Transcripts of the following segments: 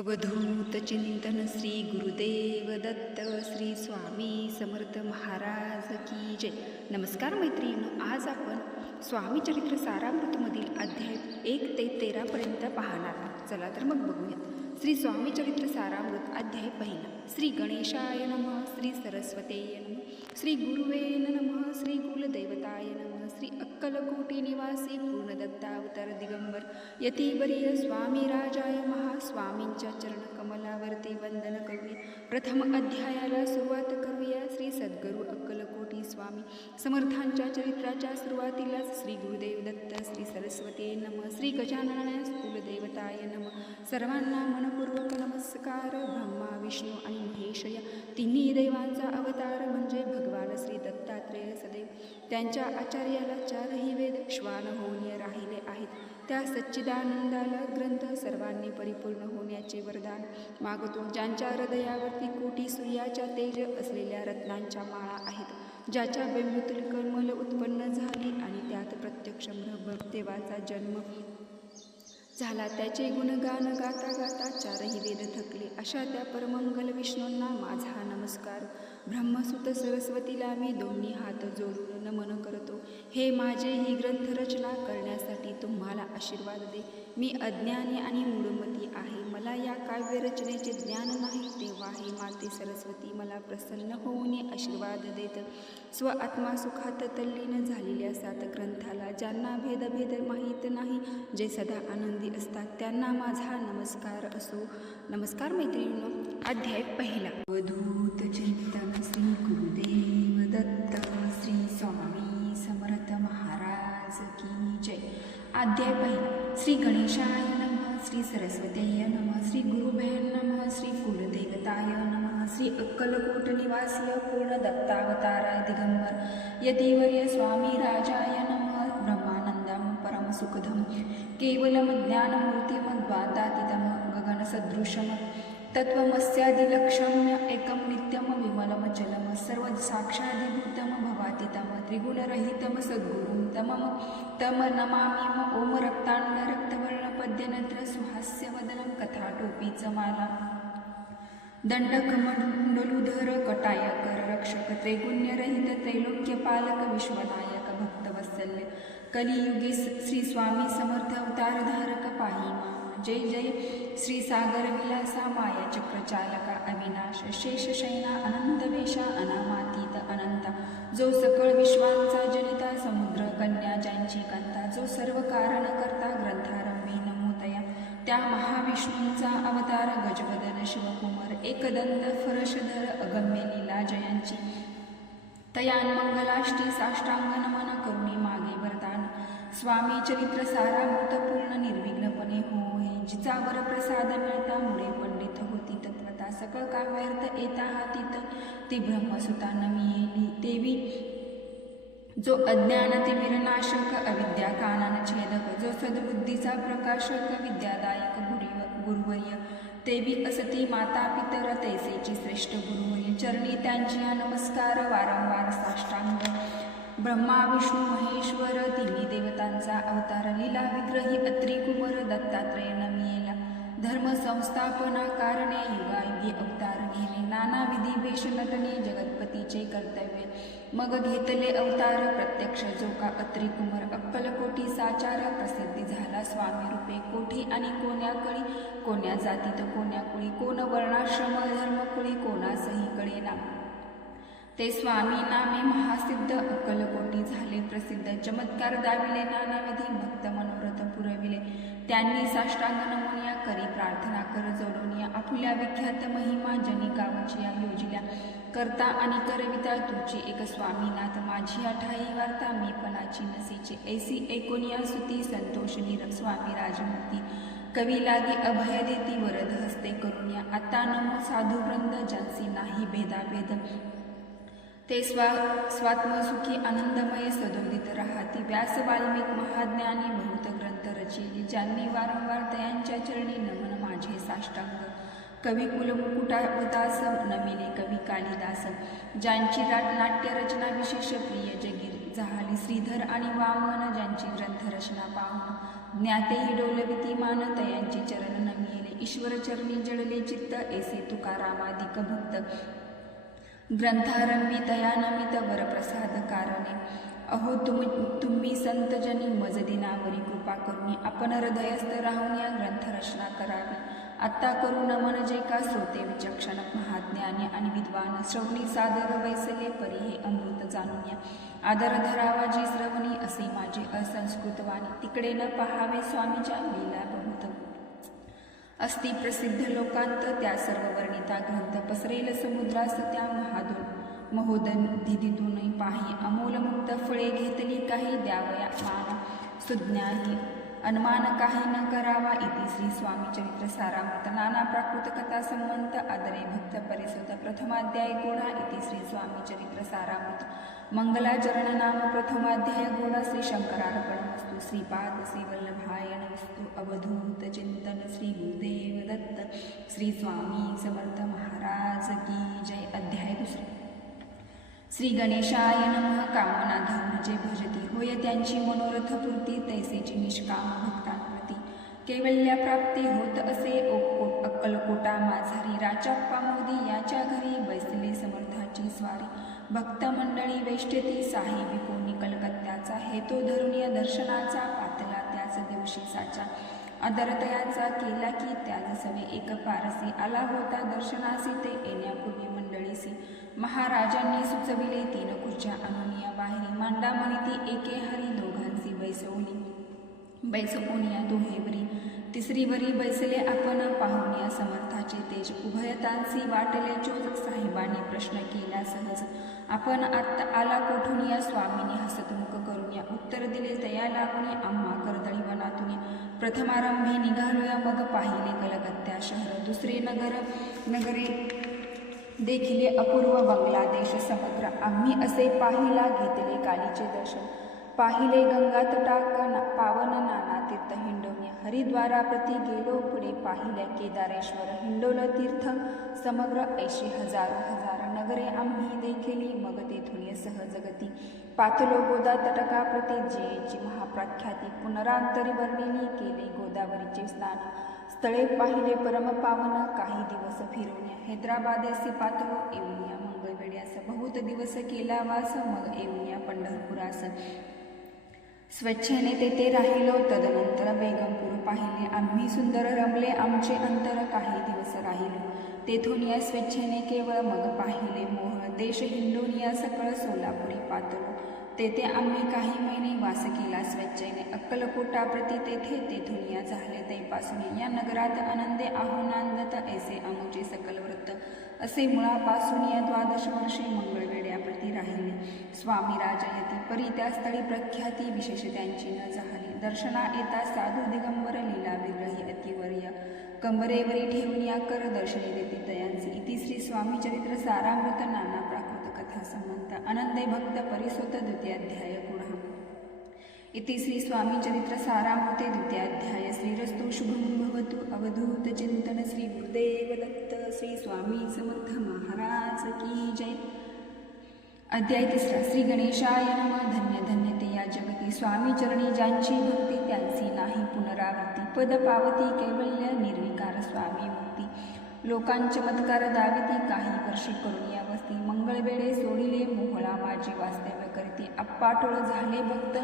अवधूत चिंतन श्री गुरुदेव दत्त श्री स्वामी समर्थ महाराज की जय. नमस्कार मैत्रिणींनो, आज आपण स्वामी चरित्र सारामृतमधील अध्याय 1 ते 13 पर्यंत पाहणार आहोत. चला तर मग बघूया. श्री स्वामी चरित्र सारामृत अध्याय 1. श्री गणेशाय नमः, श्री सरस्वतेय नमः, श्री गुरुवे नमः, श्री कुलदेवताय नमः, श्री अक्कलकोटी निवासी पूर्णदत्तावतार दिगंबर यतिवर्य स्वामी राजाय महास्वामींच्या चरणकमलावरती वंदन करूया. प्रथम अध्यायाला सुरुवात करूया. श्री सद्गुरू अक्कलकोटी स्वामी समर्थांच्या चरित्राच्या सुरुवातीलाच श्री गुरुदेव दत्त, श्री सरस्वती नमः, श्री गजाननाय कुलदेवताय नमः. सर्वांना मनपूर्वक नमस्कार. ब्रह्मा, विष्णू आणि महेश या तिन्ही देवांचा अवतार म्हणजे भगवान श्री दत्तात्रेय सदैव त्यांच्या आचार्याला चारही वेद श्वान होऊन राहिले आहेत. त्या सच्चिदानंदाला ग्रंथ सर्वांनी परिपूर्ण होण्याचे वरदान मागतो. ज्यांच्या हृदयावरती कोटी सूर्याच्या तेज असलेल्या रत्नांच्या माळा आहेत, ज्याच्या बिंबूतील कमल उत्पन्न झाली आणि त्यात प्रत्यक्ष ब्रह्मदेवाचा जन्म झाला, त्याचे गुणगान गाता गाता चारही वेद थकले, अशा त्या परमंगल विष्णूंना माझा नमस्कार. ब्रह्मसुत सरस्वतीला मी दोन्ही हात जोडून नमन करतो. हे माझे ही ग्रंथरचना करण्यासाठी तुम्हाला आशीर्वाद दे. मी अज्ञानी आणि मूढमती आहे. मला या काव्यरचनेचे ज्ञान नाही. तेव्हा हे माते सरस्वती मला प्रसन्न होऊन आशीर्वाद देत. स्व आत्मासुखात तल्लीन झालेल्या 7 ग्रंथाला ज्यांना भेदभेद माहीत नाही, जे सदा आनंदी असतात, त्यांना माझा नमस्कार असो. नमस्कार मैत्रिणींनो. अध्याय 1. अवधूत चिंतन श्री गुरुदेव दत्त श्री स्वामी समर्थ महाराज की जय. अध्याय 1. श्री गणेशाय नमः, श्री सरस्वतेय नमः, श्री गुरुभ्यो नमः, श्री कुलदेवताय नमः, श्री अक्कलकोट निवासी पूर्ण दत्तावताराय दिगंबर यतिवर्य स्वामी राजाय नमः. ब्रह्मानंदम परम सुखदम केवलम ज्ञानमूर्तिमद्वादातीतम गगनसदृशम तत्वमस्यादिलक्षम्य एकम नित्यम विमलम चलम सर्व साक्षादिभूतम भवातीतम त्रिगुणरहितम सद्गुरुं तमम तम नमाम्यम. ओम रक्तांड रक्तवर्ण पद्यनत्र सुहास्यवदनं कथाटोपीच माला दंडकमंडलुधर कटायकर रक्षक त्रैगुण्यरहित त्रैलोक्यपालक विश्वनायक भक्तवत्सल्य कलियुगी श्री स्वामी समर्थ अवतारधारक पाहिमा. जय जय श्री सागर विलासा माया चक्रचालका अविनाश शेषशयना अनंतवेशा अनामातीत अनंता, जो सकळ विश्वांचा जनिता समुद्र कन्या ज्यांची कांता, जो सर्व कारण करता ग्रंथारंभी नमोतया. त्या महाविष्णूंचा अवतार गजवदन शिवकुमार एकदंत फरशधर अगम्य लीला जयांची, तयान्मंगलाष्टी साष्टांग नमन करुणी मागे वरदान. स्वामी चरित्र सारामृत पूर्ण निर्विघ्नपणे होय, जिचावर प्रसाद मिळता मुळे पंडित होती तत्वता. सकळ काव्यार्थ येता हातीत ती ब्रह्मसुता नमियेली देवी, जो अज्ञान तिमिरनाशक अविद्या कानन छेदक, जो सद्बुद्धीचा प्रकाशक विद्यादायक गुरुवर्य. देवी असती माता पितर तैसेची श्रेष्ठ गुरुवर्य, चरणी त्यांची नमस्कार वारंवार साष्टांग. ब्रह्मा विष्णू महेश्वर तिन्ही देवतांचा अवतार लीला विग्रही अत्रिकुमार दत्तात्रेय नमियेला. धर्म संस्थापना कारणे युगायुगी अवतार घेणे, नानाविधी वेश नटने जगतपतीचे कर्तव्य. मग घेतले अवतार प्रत्यक्ष जो का अत्रिकुमार अक्कलकोटी साचार प्रसिद्धी झाला स्वामी रूपे. कोठी आणि कोण्या कळी, कोण्या जातीत कोण्या कुळी, कोण वर्णाश्रम धर्मकुळी, कोणासही कळेना, ते स्वामी नामे महासिद्ध अक्कलकोटी झाले प्रसिद्ध. चमत्कार दाविले नानाविधी भक्त मनोरथ पुरविले. त्यांनी साष्टांग नमोनिया करी प्रार्थना कर जोडोनिया. आपुल्या विख्यात महिमा जनी गावचिया योजिल्या, करता आणि करविता तुझी एक स्वामीनाथ. माझी ठाई वार्ता मी पणाची नसीची, ऐसी ऐकोनिया सुती संतोषनी स्वामी राजमूर्ती. कवी लागी अभय देती वरद हस्ते करुनिया. आता नमो साधुवृंद ज्यांची नाही भेदाभेद, ते स्वात्मसुखी आनंदमय सदोदित राहती. व्यास वाल्मिक महाज्ञानी बहुत ग्रंथ रचिले, ज्यांनी वारंवार तयांच्या चरणी नमन माझे साष्टांग. कवी कुलमुकुटावतास नमिले कवी कालिदास, ज्यांची नाट्यरचना विशेष प्रिय जगीर झाली. श्रीधर आणि वामन ज्यांची ग्रंथरचना पाहून ज्ञातेही डोलविती मान, तयांची चरण नमिले. ईश्वर चरणी जळले चित्त ऐसे तुकारामादिक भक्त ग्रंथारंभी तया नमित वरप्रसाद कारणे अहो तुम्ही संतजनी मज दिनावरी कृपा करुणी आपण हृदयस्थ राहून या ग्रंथरचना करावी. आत्ता करू नमन जे का श्रोते विचक्षण महाज्ञानी आणि विद्वान श्रवणी सादर वैसले परी हे अमृत जाणून या. आदर धरावा जी श्रवणी असे माझे असंस्कृतवाणी तिकडे न पहावे स्वामीच्या लीला बहुत अस्ति प्रसिद्ध लोकांत त्या सर्व वर्णिता ग्रंथ पसरेल समुद्रास त्या महोदन धिदितून पाही अमोल मुक्त फळे घेतली काही द्यावया मान सुज्ञाही अनुमान काही न करावा. इति श्री स्वामी चरित्र सारामृत नाना प्राकृत कथा संबंध आदरे भक्त परिसुत प्रथमाध्याय गोडा. इति श्री स्वामी चरित्र सारामृत मंगलाचरण नाम प्रथमाध्याय गोडा. श्री शंकरार्पणमस्तु. श्रीपाद श्री वल्लभाय नमस्तु. अवधूत चिंतन श्री गुरुदेव दत्त. श्री स्वामी समर्थ महाराज की जय. अध्याय दुसरा. श्री गणेशाय नमः. कामना धर्म जे भजती होय त्यांची मनोरथ पूर्ती तैसेची निष्काम भक्तांप्रती कैवल्य प्राप्ती होत असे अक्कलकोटा माझारी राचाप्पा मोदी याच्या घरी बैसले समर्थाची स्वारी. भक्त मंडळी वैष्ठती साहेबी कोणी कलकत्त्याचा हेतो धरून या दर्शनाचा पातला त्याच दिवशी साचा आदरतयाचा केला की त्याच सवे एक पारसी आला होता दर्शनासी ते येण्यापूर्वी मंडळीसी महाराजांनी सुचविले 3 खुर्च्या आणून या बाहेरी मांडा म्हणती एके हरी दोघांसी बैसवून दोहेवरी तिसरीवरी बैसले आपण पाहून या समर्थाचे तेज उभयतांसी वाटले चोज साहेबांनी प्रश्न केला सहज आपण आत्ता आला कोठून या स्वामींनी हसतमुख करून या उत्तर दिले तया लागून आम्हा कर्दळी वनातून प्रथमारंभी निघालोया मग पाहिले कलकत्त्या शहर दुसरे नगरे देखिले अपूर्व बांगलादेश समग्र आम्ही असे पाहिला घेतले कालीचे दर्शन पाहिले गंगा तटाक पावन नाना तीर्थ हिंडवण्या हरिद्वारा प्रति गेलो पुढे पाहिले केदारेश्वर हिंडोल तीर्थ समग्र 80,000 नगरे आम्ही देखिली मग तेथून सहजगती पातलो गोदा तटका प्रति जेची महाप्रख्याती पुनरांतरी वर्णिली केले गोदावरीचे स्नान स्थळे पाहिले परमपावन काही दिवस फिरवण्या हैदराबादेसी पातलो येऊन्या मंगळवेड्यास बहुत दिवस केला वास मग येऊन्या पंढरपुरास स्वच्छेने तेथे राहिलो तदनंतर बेगमपूर पाहिले आम्ही सुंदर रमले आमचे अंतर काही दिवस राहिलो तेथून या स्वेच्छेने केवळ मग पाहिले मोह देश हिंडून या सकळ सोलापुरी पातलो तेथे आम्ही काही महिने वास केला स्वेच्छेने अक्कलकोटा प्रति तेथून या झाले तैपासून या नगरात आनंदे आहुनांदत ऐसे आमुचे सकल वृत्त असे मुळापासून या 12 वर्षे मंगळवेड्याप्रती राहिले स्वामी राजयती परी त्या स्थळी प्रख्याती विशेष त्यांची न झाली दर्शना येता साधू दिगंबर लीला विग्रही अतिवर्य कंबरेवरी ठेवून या कर दर्शने देते तयांसी. इति श्री स्वामी चरित्र सारामृत नाना प्राकृत कथा संबंध आनंदे भक्त परिसुत द्वितीयाध्याय गुण. इति श्री स्वामी चरित्र सारामृते द्वितीयाध्याय. श्रीरस्तु शुभं भवतु. अवधूत चिंतन श्री गुरुदेव दत्त. श्री स्वामी समर्थ महाराज की जय. अध्याय तिसरा. श्री गणेशाय नमः. धन्य धन्य ते या जगती स्वामी चरणी ज्यांची भक्ती त्यांची नाही पुनरावृत्ती पद पावती कैवल्य निर्विकार स्वामी मुक्ती लोकांचमत्कार दाविती काही वर्षी करून या वस्ती मंगळवेळे सोडिले मोहळा माझी वास्तव्य करती अप्पाटोळ झाले भक्त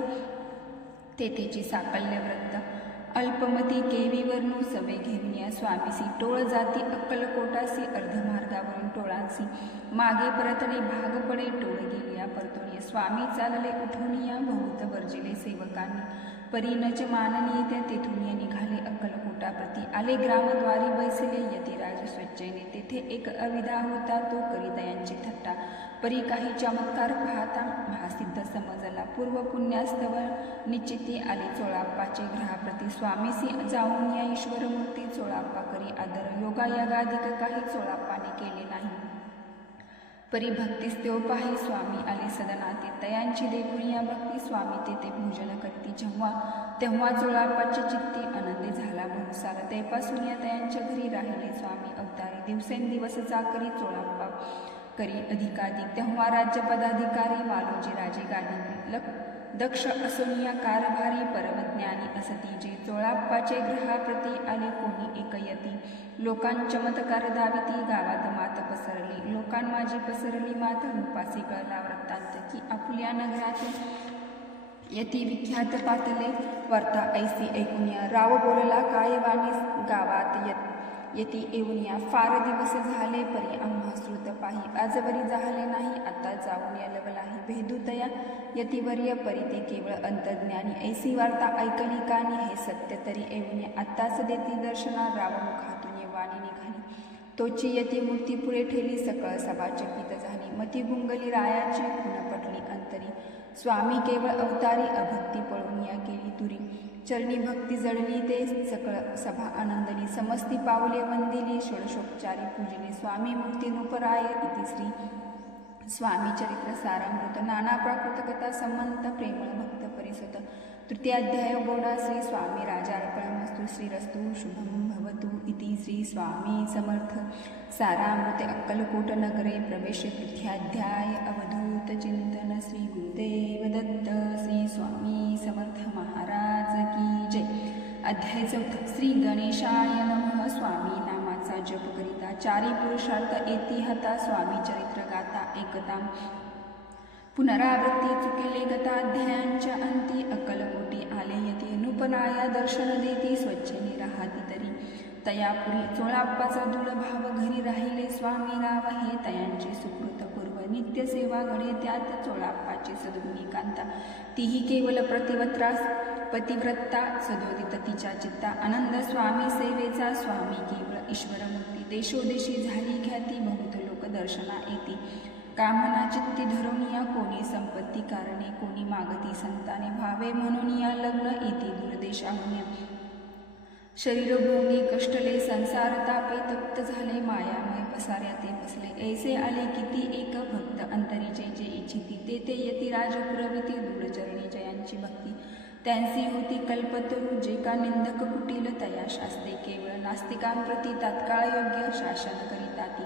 तेथेची साकल्य व्रत अल्पमती केवीवरनु सवे घेऊन या स्वामीसी टोळ जाती अक्कलकोटासी अर्धमार्गावरून टोळांसी मागे परतणे भाग पडे टोळ गेलिया परतोनिया स्वामी चालले उठून या बहुत वर्जिले सेवकांनी परीनच माननीय त्या तेथून निघाले अक्कलकोटाप्रती आले ग्रामद्वारी बैसले यतिराज स्वच्छेने तेथे एक अविधा होता तो करितयांची थट्टा परी काही चमत्कार पाहता महासिद्ध समजला पूर्व पुण्यास्तव निश्चिती आले चोळाप्पाचे ग्रहाप्रती स्वामीसी जाऊन या ईश्वरमूर्ती चोळाप्पा करी आदर योगायगाधिक काही चोळाप्पाने केले नाही परी भक्तीस देव पाही स्वामी आले सदनाते तयांची देखून या भक्ती स्वामी तेथे भोजन करती तेव्हा चोळाप्पाची चित्ती आनंदी झाला बहुसार तेपासून या तयांच्या घरी राहिले स्वामी अवतारी दिवसेंदिवस चाकरी चोळाप्पा करी अधिकाधिक तेव्हा राज्य पदाधिकारी वालोजी राजे गादी दक्ष असोनिया कारभारी परमज्ञानी असती, जे चोळाप्पाचे ग्रहाप्रती आले कोणी एकयती. लोकां चमत्कार धाविती, गावात मात पसरली, लोकां माझी पसरली मात. रूपासी कळला वृत्तांत, की आपुल्या नगरात यती विख्यात पातले. वार्ता ऐसी ऐकुनिया, राव बोलला काय वाणी, गावात येती येऊनिया. फार दिवस झाले परी आम्हा श्रुत पाही, आजवरी झाले नाही आता जाऊन या लवलाही. भेदूतया यतिवर्य परी ते केवळ अंतज्ञानी, ऐसी वार्ता ऐकली कानी, हे सत्य तरी येऊनिया. आत्ताच देती दर्शना, राव मुखातून वाणी निघाली. तोची यती मूर्ती पुढे ठेली, सकळ सभा चकित झाली. मती गुंगली रायाची, खुण पटली अंतरी. स्वामी केवळ अवतारी, अभक्ती पळून या केली तुरी. चरणी भक्ती जळली ते सकळ सभा आनंदली. समस्ती पावले वंदिली, षोडशोपचारी पूजली. स्वामी मुक्ती नृपराय इति श्री स्वामी चरित्र सारामृत. नाना प्राकृत कथा संमंत, प्रेमळ भक्त परिसत. तृतीयाध्याय गौडा. श्री स्वामी राजार्पणमस्तु. श्रीरस्तु शुभम भवतु इति श्री स्वामी समर्थ सारामृते. अक्कलकोट नगरे प्रवेश. तृतीयाध्याय अवधूत चिंतन. श्री गुरुदेव दत्त. श्री स्वामी समर्थ महाराज की जय. अध्याय 4. श्री गणेशाय नमः. स्वामी नामाचा जप करिता, चारी पुरुषार्थ येती हाता. स्वामी चरित्र गाता एकता, पुनरावृत्ती चुकिले गताध्यायांच्या अंती. अक्कलकोटी आले यती, नूपनाया दर्शन देती. स्वच्छनी राहती तरी तयापुरी, चोळाप्पाचा दुर्भाव घरी राहिले. स्वामी राव हे तयांचे सुकृत पूर्व, नित्य सेवा घडे त्यात. चोळाप्पाची सद्गुणी कांता, तीही केवल पतिव्रता. सदोदित तिच्या चित्ता, आनंद स्वामी सेवेचा. स्वामी केवळ ईश्वरमूर्ती, देशोदेशी झाली ख्याती. बहुत लोक दर्शना येती, कामना चित्ती धरून या. कोणी संपत्ती कारणे, कोणी मागती संताने भावे. म्हणून या लग्न येती दूरदेशाहून. शरीरभोगी कष्टले, संसार तापे. तप्त झाले मायामय पसाऱ्या ते फसले. ऐसे आले किती एक भक्त, अंतरी जे जे इच्छिती. ते यती राजपुरविती. दूरचरणी जयांची भक्ती, त्यांसी होती कल्पतरू. जे का निंदक कुटील, तया शास्ते केवळ. नास्तिकांप्रती तात्काळ योग्य शासन करिताती.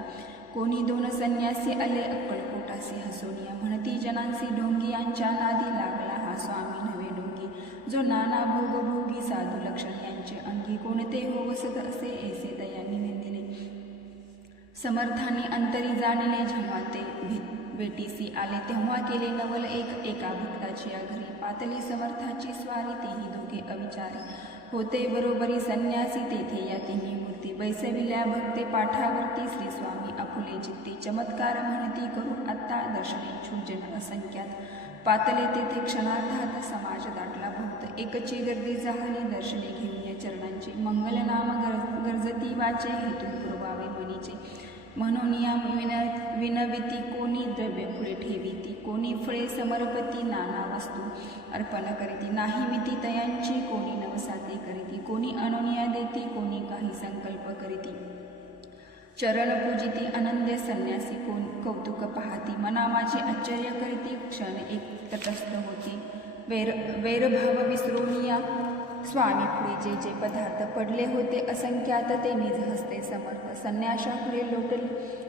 कोणी 2 संन्यासी आले अक्कलकोटासी हसोनिया. म्हणती जनांसी ढोंगी, यांच्या नादी लागला हा स्वामी नव्हे ढोंगी. जो नाना भोगभोगी, साधू लक्षण यांचे अंगी. कोणते हो वसत असे, ऐसे दयांनी निंदिले. समर्थांनी अंतरी जाणले, जेव्हा ते भेटीसी आले. तेव्हा केले नवल एका भक्ताची घरी. पातली समर्थाची स्वारी, तेही दोघे अविचारी. होते बरोबरी संन्यासी, तेथे या तिन्ही मूर्ती. बैसविल्या भक्ते पाठावरती. श्री स्वामी आपुले चित्ती, चमत्कार म्हणती करू आत्ता. दर्शनेच्छुक जन असंख्यात, पातले तेथे क्षणार्धात. समाज दाटला बहुत, एकची गर्दी झाली. दर्शने घेऊन या चरणांची, मंगलनाम गरजती वाचे. हेतू पुरवावे मनीचे, म्हणून या विनविती. कोणी द्रव्य पुढे ठेविती, कोणी फळे समर्पती. नाना वस्तू अर्पण करीती, नाही मिती तयांची. कोणी नवसाते करीती, कोणी अनोनिया देती. कोणी काही संकल्प करीती, चरण पूजिती. आनंदे संन्यासी, कोण कौतुक पाहती. मना माझे आश्चर्य करीती, क्षण एक तटस्थ होती. वैरभाव विसरूनिया. स्वामी पुढे जे जे पदार्थ पडले होते असंख्यात, ते निज हस्ते समर्थ. संन्याशापुढे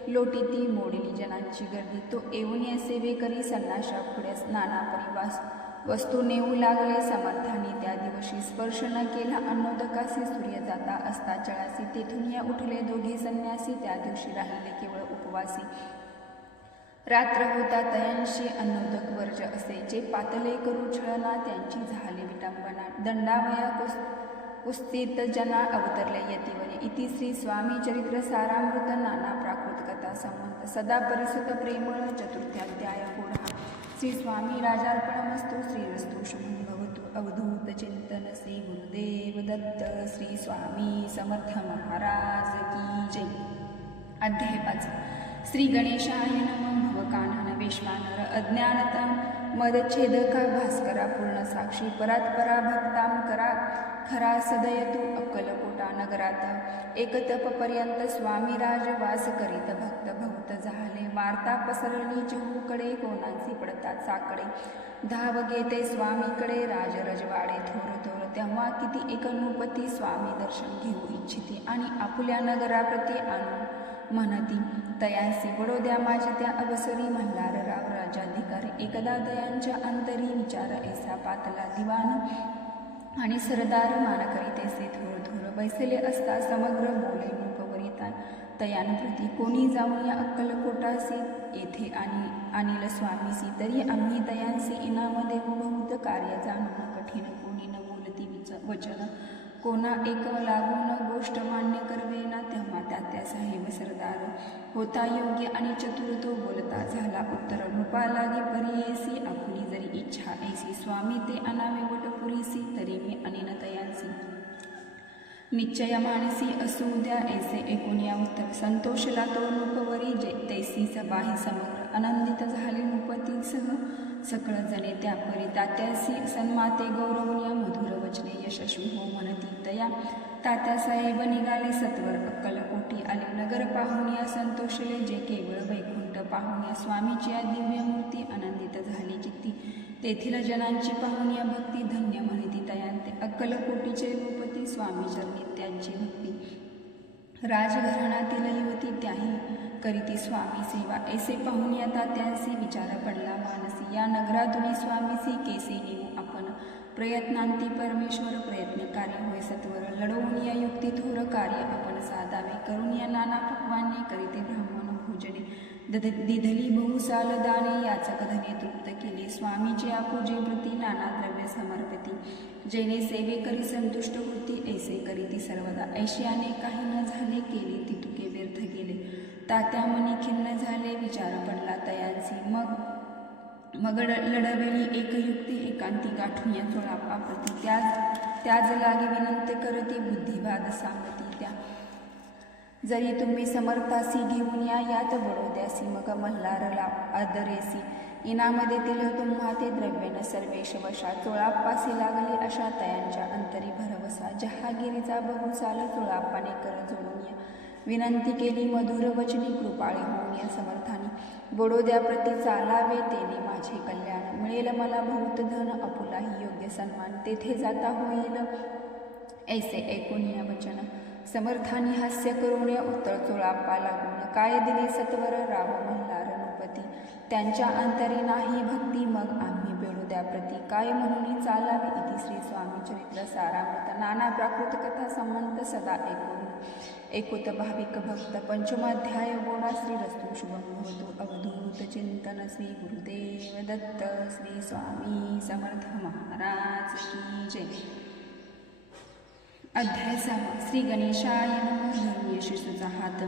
लोटीती, मोडली जनांची गर्दी. तो येऊन सेवे करी. संन्याशापुढे नाना परिवास वस्तू नेऊ लागले. समर्थांनी त्या दिवशी स्पर्श न केला अन्नोदकासी. सूर्य जाता असता चळासी, तेथून या उठले दोघे संन्यासी. त्या दिवशी राहिले केवळ उपवासी. रात्र होता तयांशी, अन्नोदक वर्ज असे. जे पातले करू छळना, त्यांची झाली विटंबना. दंडावया कुस्तीत जना, अवतरले यतिवने. इति श्री स्वामी चरित्र सारामृत. नाना प्राकृत कथा संमंत, सदा परिसत प्रेमळ. चतुर्थ्याध्याय गौडा. श्री स्वामी राजार्पणमस्तु. श्रीरस्तु शुभं भवतु. अवधूत चिंतन. श्री गुरुदेव दत्त. श्री स्वामी समर्थ महाराज की जय. अध्याय 5. श्री गणेशाय नमः. भवकानन वेश्वानर अज्ञानता मदच्छेदका. भास्करा पूर्ण साक्षी, परात्परा भक्तां करा खरा. सदयतु अक्कलकोटा नगरात, एकतपपर्यंत स्वामी राजवास करीत. भक्त बहुत झाले, वार्ता पसरली चहूकडे. कोणांसी पडतात साकडे, धाव घेते स्वामीकडे. राज रजवाडे थोर थोर, तेव्हा किती एक नृपती. स्वामी दर्शन घेऊ इच्छिती, आणि आपुल्या नगराप्रती आणून म्हणती तयांसी बडोद्या माझे त्या अवसरी मल्हार राव राजाधिकारी एकदा दयांच्या अंतरी विचार ऐसा पातला दिवाण आणि सरदार मान करीतेसे थोर थोर बैसले असता समग्र बोले नूपवरिता तयानप्रती कोणी जाऊन या अक्कलकोटासी येथे अनिल स्वामीसी तरी आम्ही तयांसी इनाम देऊ बहुत कार्य जाणून कठीण कोणी न बोलती वचन कोणा एक लागून गोष्ट मान्य करवेना तेव्हा त्या साहेब सरदार होता योग्य आणि चतुर तो बोलता झाला उत्तर नृपा लागे परियेसी आपली जरी इच्छा ऐसी स्वामी ते अनावे वटपुरीसी तरी मी अनिनतयांसी निश्चय मानसी असू द्या ऐसे ऐकून या उत्तर संतोषला तो नृपवरी जे तैसी सबाही समग्र आनंदित झाले नृपतीसह सकळ जणे त्या परी तात्यासी सन्माते गौरवण्या मधुर वचने यशस्वी हो म्हणती तया तात्यासाहेब निघाले सत्वर अक्कलकोटी आले नगर पाहून या संतोषले जे केवळ वैकुंठ पाहून या स्वामीची या दिव्य मूर्ती आनंदित झाली चित्ती तेथील जनांची पाहून या भक्ती धन्य म्हणती तयांते अक्कलकोटीचे रूपती स्वामी चरणी त्यांची भक्ती राजघराण्यातील युवती त्याही करीती स्वामी सेवा ऐसे पाहून या तात्यांसी विचार पडला मानसी या नगरातून स्वामीसी केसे नेऊ आपण प्रयत्नांती परमेश्वर प्रयत्न कार्य होय सत्वर लढवून या युक्ती थोर कार्य आपण साधावे करून या नाना पक्वाने करीते ब्राह्मण भोजने दिधली बहुसाल दाने याचक धने तृप्त केले स्वामीचे आपूजे प्रती नाना द्रव्य समर्पती जेणे सेवे करी संतुष्ट होती ऐसे करीती सर्वदा ऐशियाने काही न झाले केले ती तुके व्यर्थ गेले तात्या मनी खिन्न झाले विचार पडला तयांसी मग लढवेली एक युक्ती एकांती गाठून या चोळापाप्रती त्याज लागे विनंती करती बुद्धिवाद सांगती त्या जरी तुम्ही समर्थासी घेऊन या यात बडोद्यासी मग मल्हारला आदरेसी इनाम देतील तुम्हा ते द्रव्यन सर्वेश वशा चोळाप्पासी लागली अशा तयांच्या अंतरी भरवसा जहागिरीचा बहुसाल चोळाप्पाने कर जोडून या विनंती केली मधुर वचनी कृपाळी होऊन या समर्थानी बडोद्याप्रती चालावे तेने माझे कल्याण मिळेल मला बहुत धन अपुलाही योग्य सन्मान तेथे जाता होईल ऐसे ऐकून या वचन समर्थानी हास्य करून या उत्तर चोळाप्पा लागून काय दिले सत्वर राव मल्हार नृपती त्यांच्या अंतरी नाही भक्ती मग आम्ही बेडोद्याप्रती काय म्हणून चालावे इति श्री स्वामी चरित्र सारामृत नाना प्राकृत कथा संबंध सदा एकुत भाविक भक्त पंचमाध्याय गोडा श्री रस्तु शुभम भवतु अवधूत चिंतन श्री गुरुदेव दत्त श्री स्वामी समर्थ महाराज की जय. अध्याय 6 श्री गणेशाय नमः. धरून यशस्वीचा हात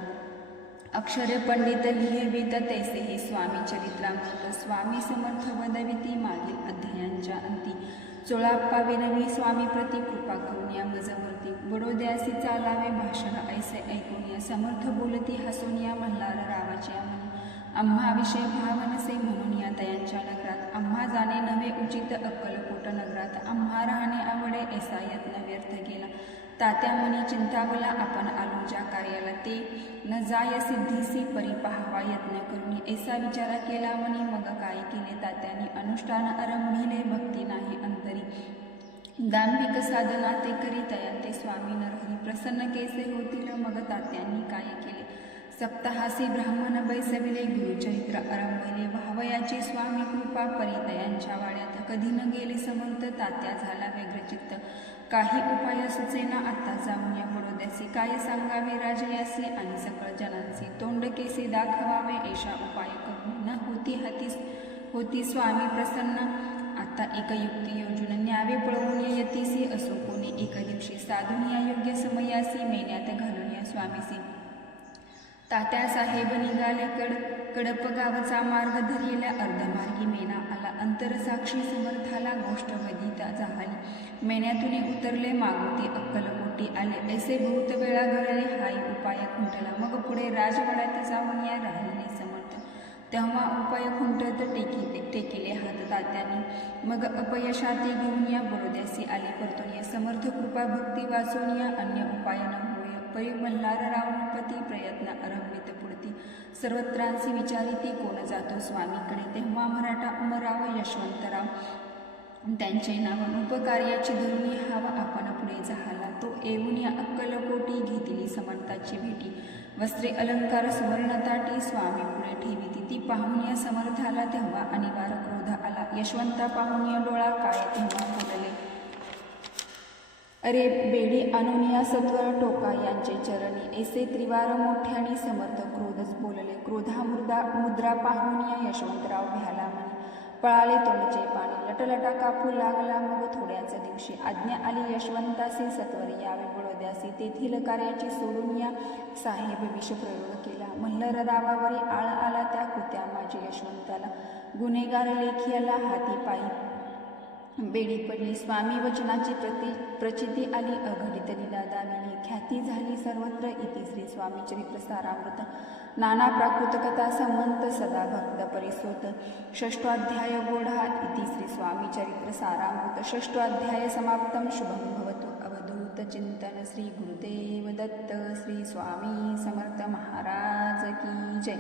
अक्षरे पंडित लिहिवित तैसे हे स्वामी चरित्रामृत स्वामी समर्थ वदविती मागील अध्यायांच्या अंती चोळाप्पा विनवी स्वामी प्रति कृपा करून या मजवर्ती बडोद्यासी चालावे भाषण ऐसे ऐकून या समर्थ बोलती हसून या मल्हार रावाच्या म्हणी आम्हा विषय भाव नसे म्हणून या तयांच्या नगरात आम्हा जाणे नव्हे उचित अक्कलकोट नगरात आम्हा राहणे आवडे ऐसा यत्न व्यर्थ गेला तात्या म्हणी चिंतावला आपण आलो ज्या कार्याला ते न जाय सिद्धीसी परी पाहावा यत्न करून ऐसा विचारा केला म्हणी मग काय केले तात्याने अनुष्ठान आरंभिले भक्ती नाही अंतरी दांभिक साधना ते करी तया ते स्वामी नरहरी प्रसन्न केसे होतील मग तात्यांनी काय केले सप्ताहासी ब्राह्मण बैसविले गुरुचरित्र आरंभले व्हावयाची स्वामी कृपा परितयांच्या वाड्यात कधी न गेले समर्थ तात्या झाला व्यग्रचित्त काही उपाय सुचेना आता जाऊन या बडोद्याचे काय सांगावे राजयासी आणि सकळ जनांचे तोंड केसे दाखवावे ऐशा उपाय करून न होती स्वामी प्रसन्न आता एक युक्ती योजून न्यावे पळवून यतीसी असो कोणी एका दिवशी साधून या योग्य समयासी मेण्यात घालून या स्वामीसी तात्यासाहेब निघाले कडप गावचा मार्ग धरलेल्या अर्धमार्गी मेना आला अंतरसाक्षी समर्थाला गोष्ट वदिता झाली मेण्यातून उतरले मागुती अक्कलकोटी आले ऐसे बहुत वेळा घडले हाही उपाय खुंटला मग पुढे राजवाड्यात जाऊन या राहिले समर्थ तेव्हा उपाय खुंटत टेकिले हात तात्याने मग अपयशाती घेऊन या बडोद्यासी आले परतून या समर्थ कृपा भक्ती वाचून या अन्य उपाय न होय परी मल्हारराव नृपती प्रयत्न आरंभित पुढती सर्वत्रांसी विचारिती कोण जातो स्वामीकडे तेव्हा मराठा उमराव यशवंतराव त्यांचे नाव उपकार्याची धरून हवा आपण पुढे झाला तो येऊन या अक्कलकोटी घेतली समर्थाची भेटी वस्त्रे अलंकार सुवर्ण ताटी स्वामी पुढे ठेवी ती पाहून या समर्थाला तेव्हा अनिवार क्रोध आला. यशवंता पाहून या डोळा काय तेव्हा फुलले. अरे बेडी अनुनिया सत्वर टोका यांचे चरणी ऐसे त्रिवार मोठ्याने समर्थ क्रोधच बोलले. क्रोधा मुद्रा पाहून या यशवंतराव भ्याला म्हणे. पळाले तोंडचे पाणी लटलटा कापू लागला. मग थोड्याच दिवशी आज्ञा आली यशवंतासी सत्वर यावे बडोद्यासी. तेथील कार्याची सोडून या साहेब विषप्रयोग केला. मल्हार रावावरी आळ आला त्या कृत्या माझे यशवंताला. गुन्हेगार लेखियाला हाती पायी बेडी पडली. स्वामी वचनाची प्रचिती आली. अघटित लीला दामिनी ख्याती झाली सर्वत्र. इति श्री स्वामी चरित्र सारामृत नाना प्राकृत कथा संवंत सदा भक्त परिसोत. षष्ठोऽध्याय गोढा. इति श्री स्वामी चरित्र सारामृत षष्ठोऽध्याय समाप्तम. शुभं भवतु. अवधूत चिंतन. श्री गुरुदेव दत्त. श्री स्वामी समर्थ महाराज की जय.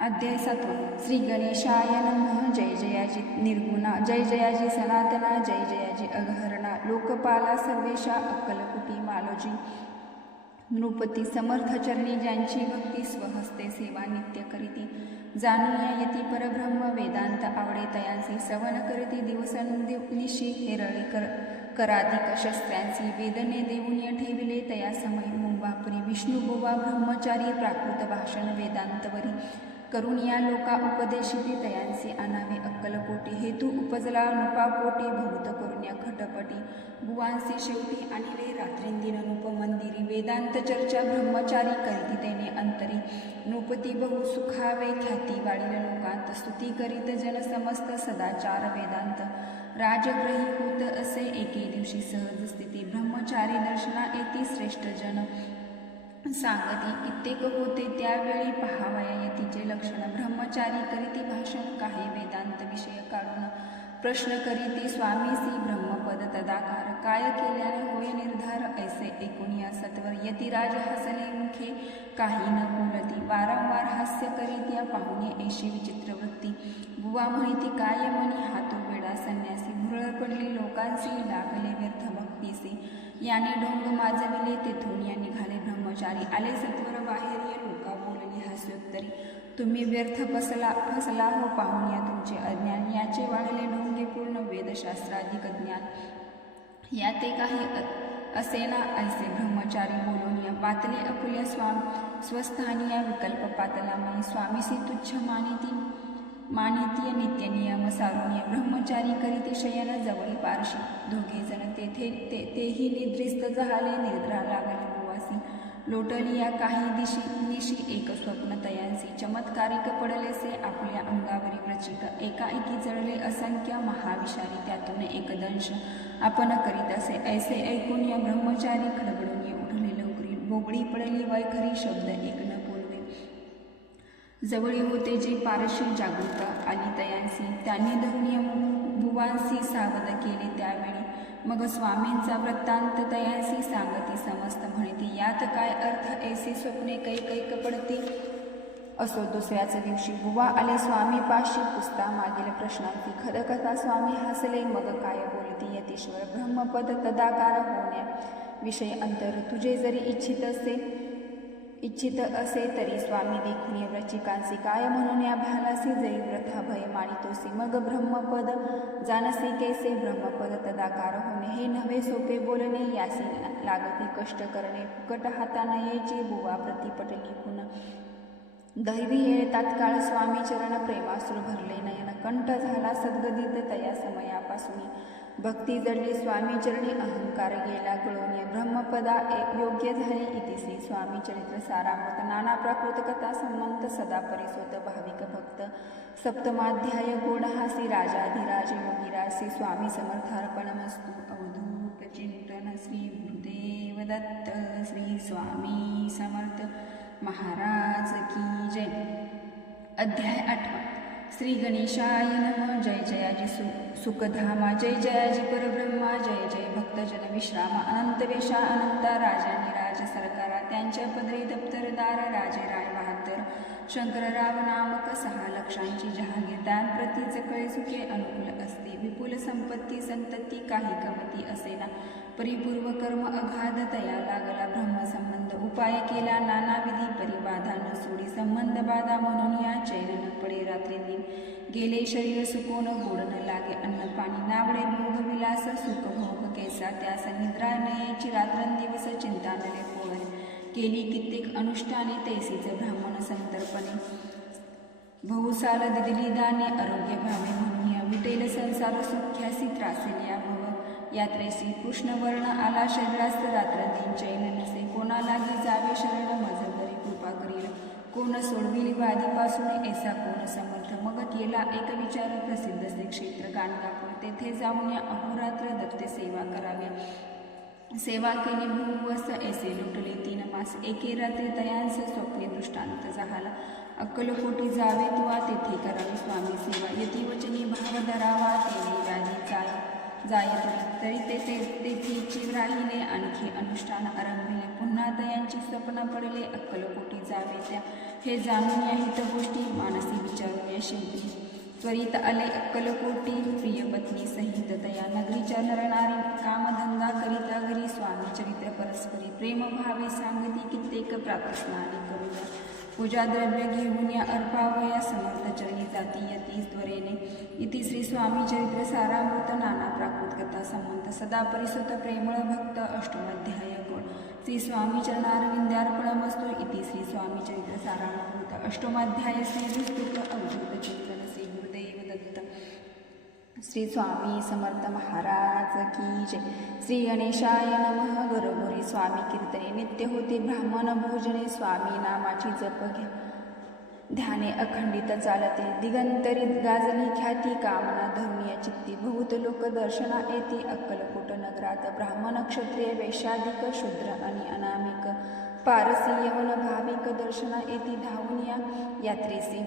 अध्याय 7. श्री गणेशाय नमः. जय जयाजी निर्गुणा. जय जयाजी सनातना. जय जयाजी अगहरणा. लोकपाला सर्वेशा. अक्कलकुटी मालोजी नृपती. समर्थ चरणी ज्यांची भक्ती. स्वहस्ते सेवा नित्य करीती. जाणूया यती परब्रह्म वेदांत आवडे तयांसी. सवन करीती दिवसनिशी हेरळी कराधिक शस्त्र्यांसी. वेदने देऊन ठेविले तया समय मुंबापुरी. विष्णुबुवा ब्रह्मचारी प्राकृत भाषण वेदांतवरी. करून या लोका उपदेशिती तयांसी आणावे अक्कलकोटी. हेतू उपजला नृपापोटी बहुत करून या खटपटी. बुवांसी शेवटी आणिले रात्रिंदिन नृपमंदिरी. वेदांत चर्चा ब्रह्मचारी करीती तेने अंतरी. नृपती बहु सुखावे ख्याती वाढील लोकांत. स्तुती करीत जन समस्त सदाचार वेदांत. राजग्रही होत असे एके दिवशी सहज स्थिती. ब्रह्मचारी दर्शना येती श्रेष्ठ जन सांगती. कित्येक होते त्यावेळी पहावया यतीचे लक्षण. ब्रह्मचारी करीती भाषण काही वेदांत विषय काढून. प्रश्न करीती स्वामीसी ब्रह्मपद तदाकार. काय केल्याने होय निर्धार ऐसे ऐकून या सत्वर. यतिराज हसले मुखे काही न बोलती. वारंवार हास्य करीत या पाहुणे ऐशी विचित्र वृत्ती. बुवा म्हणती काय मनी हातू वेडा संन्यासी. भुरळ पडली लोकांसी लागले व्यर्थ भक्तीसी. याने डोंग माजविले तेथून या निघाले ब्रह्मचारी. आले सत्वर बाहेर ये लोका बोलली हास्योत्तरी. तुम्ही व्यर्थ फसला हो पाहून या तुमचे अज्ञान. याचे वाढले ढोंगे पूर्ण वेदशास्त्राधिक ज्ञान. या ते काही असेना ऐसे ब्रह्मचारी बोलून या. पातले अपुल्या स्वस्थानी या विकल्प पातलामणी. स्वामीसी तुच्छ मानितीय नित्य नियम सारून या. ब्रह्मचारी करीती शयन जवळी पारशी. दोघे जण तेही निद्रिस्त झाले. निद्रा लागली बुवासी. लोटली या काही निशी एक स्वप्न तयांसी. चमत्कारिक पडलेसे आपल्या अंगावरी वृचिक. एकाएकी जळले असंख्य महाविषारी. त्यातून एक दंश आपण करीत असे. ऐसे ऐकून या ब्रह्मचारी खडबडून ये उठले लवकरी. बोबडी पडली वैखरी. शब्द एक न बोलवे. जवळी होते जे पारशी जागृत आली तयांसी. त्यांनी धरून बुवांसी सावध केले त्यावेळी. मग स्वामींचा वृत्तांत तयांसी सांगती समस्त म्हणती. यात काय अर्थ ऐसे स्वप्ने कैक पडती. असो दुसऱ्याच दिवशी बुवा आले स्वामी पाशी. पुसता मागील प्रश्नांची खदकथा स्वामी हसले. मग काय बोलती यतीश्वर. ब्रह्मपद तदाकार होण्या विषय अंतर. तुझे जरी इच्छित असे तरी स्वामी देखून व्रचिकांसी. काय म्हणून या भालासी जरी व्रथा भय मानितोसी. मग ब्रह्मपद जानसी कैसे. ब्रह्मपद तदाकार होणे हे नव्हे सोपे बोलणे. यासी लागती कष्ट करणे. फुकट हातानयेची बुवा प्रतिपटली पुन. धैर्य तात्काळ स्वामी चरण. प्रेमासुर भरले नयन. कंठ झाला सद्गदित तया समयापासून. भक्ती जडली स्वामी चरणी. अहंकार गेला गळून. ब्रह्मपदा योग्य झाली. इति श्री स्वामी चरित्र सारामृत नाना प्राकृत कथा संवंत सदा परिसोत भाविक भक्त. सप्तमाध्याय गोढहासी. राजाधिराज योगीराज. श्री स्वामी समर्थार्पणमस्तु. अवधूत चिंतन. श्री गुरुदेव दत्त. श्री स्वामी समर्थ महाराज की जय. अध्याय 8. श्री गणेशाय नमः. जय जयाजी सुखधामा. जय जयाजी परब्रह्मा. जय जय भक्तजन विश्रामा. अनंतवेशा अनंता. राजा निराज सरकारा. त्यांच्या पदरी दप्तरदार. राजे राय बहादर. शंकरराव नामक 6 लक्षांची जहागीर दानप्रतीच कळे सुखे अनुकूल असते. विपुल संपत्ती संतती काही कमती असेना. परिपूर्व कर्म अगाध तया लागला ब्रह्मसंबंध. उपाय केला नानाविधी परिबाधा न सोडी. संबंध बाधा म्हणून या चैन न पडे रात्रींदिन. गेले शरीर सुकोन गोड न लागे अन्न पाणी. नावडे भोग विलास सुख भोग कैसा त्यास. निद्रा नयेची रात्रंदिवस चिंता नले पोळणे. केली कित्येक अनुष्ठाने तैसीच ब्राह्मण संतर्पणे. बहुसाल दिली दाने आरोग्य भावे म्हणून या. विटेल संसार सुख्यासी त्रासिल्या भव. यात्रेसी कृष्णवर्ण आला शरीरास रात्रंदिन चैन नसे. कोणा लागी जावे शरण मज घरी कृपा करील. कोण सोडविली व्याधीपासून ऐसा कोण समर्थ. मग केला एक विचार प्रसिद्ध से क्षेत्र गाणगापूर. तेथे जाऊन या अहोरात्र दत्त सेवा कराव्या. सेवा केली भूवस ऐसे लुटले 3 मास. एके रात्री तयांस स्वप्ने दृष्टांत झाला. अक्कलकोटी जावे तुवा तेथे करावी स्वामी सेवा. यतिवचनी भाव धरावा तेने व्याधी जाय तरी तेथेची राहिले. आणखी अनुष्ठान आरंभिले. पुन्हा तयांची स्वप्न पडले अक्कलकोटी जावे त्या. हे जाणून या हित गोष्टी मानसी विचारून या शेवटी. त्वरित आले अक्कलकोटी प्रियपत्नी सहित तया. नगरीच्या नरनारी कामधंदा करिता घरी. स्वामी चरित्र परस्परी प्रेम भावे सांगती. कित्येक प्रातस्नाने करूया. पूजा द्रव्य घेऊन या अर्पावया. समर्थ चरणी जाती यती त्वरेने. इति श्री स्वामी चरित्र सारामृत नाना प्राकृत कथा संबंध. सदा परिसुत प्रेमळ भक्त अष्टमाध्याय गुण. श्री स्वामी चरणारविंद्यार्पणमस्तु. इति श्री स्वामी चरित्र सारामृत अष्टमाध्याय स्नेहस्तुत अवधूत चिंतन श्री गुरुदेव दत्त. श्री स्वामी समर्थ महाराज की जय. श्री गणेशाय नमः. घरोघरी स्वामी कीर्तने नित्य होते ब्राह्मण भोजने. स्वामी नामाची जप घ्या ध्याने अखंडित चालते. दिगंतरी गाजली ख्याती कामना धरुनिया चित्ती. बहुत लोक दर्शना येते अक्कलकोट नगरात. ब्राह्मण क्षत्रिय वैश्याधिक शूद्र आणि अनामिक पारसी यवन भाविक दर्शना येती धावून या यात्रेसी.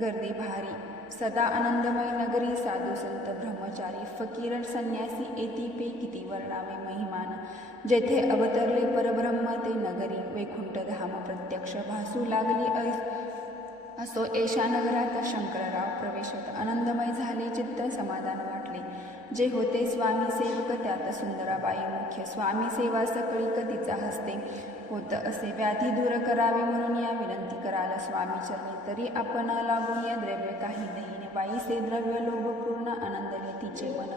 गर्दी भारी सदा आनंदमय नगरी. साधू संत ब्रह्मचारी फकीर संन्यासी येती पे किती वर्णावे महिमान. जेथे अवतरले परब्रह्म ते नगरी. वैकुंठ धाम प्रत्यक्ष भासू लागली असो एशा नगरात. शंकरराव प्रवेशत आनंदमय झाले चित्त समाधान वाटले. जे होते स्वामी सेवक त्यात सुंदराबाई मुख्य. स्वामी सेवा सकळी कधीचा हस्ते होत असे. व्याधी दूर करावे म्हणून या विनंती कराल स्वामी चरणी. तरी आपण लागून या द्रव्य काही देईन. बाईसे द्रव्य लोभपूर्ण आनंदले तिचे मन.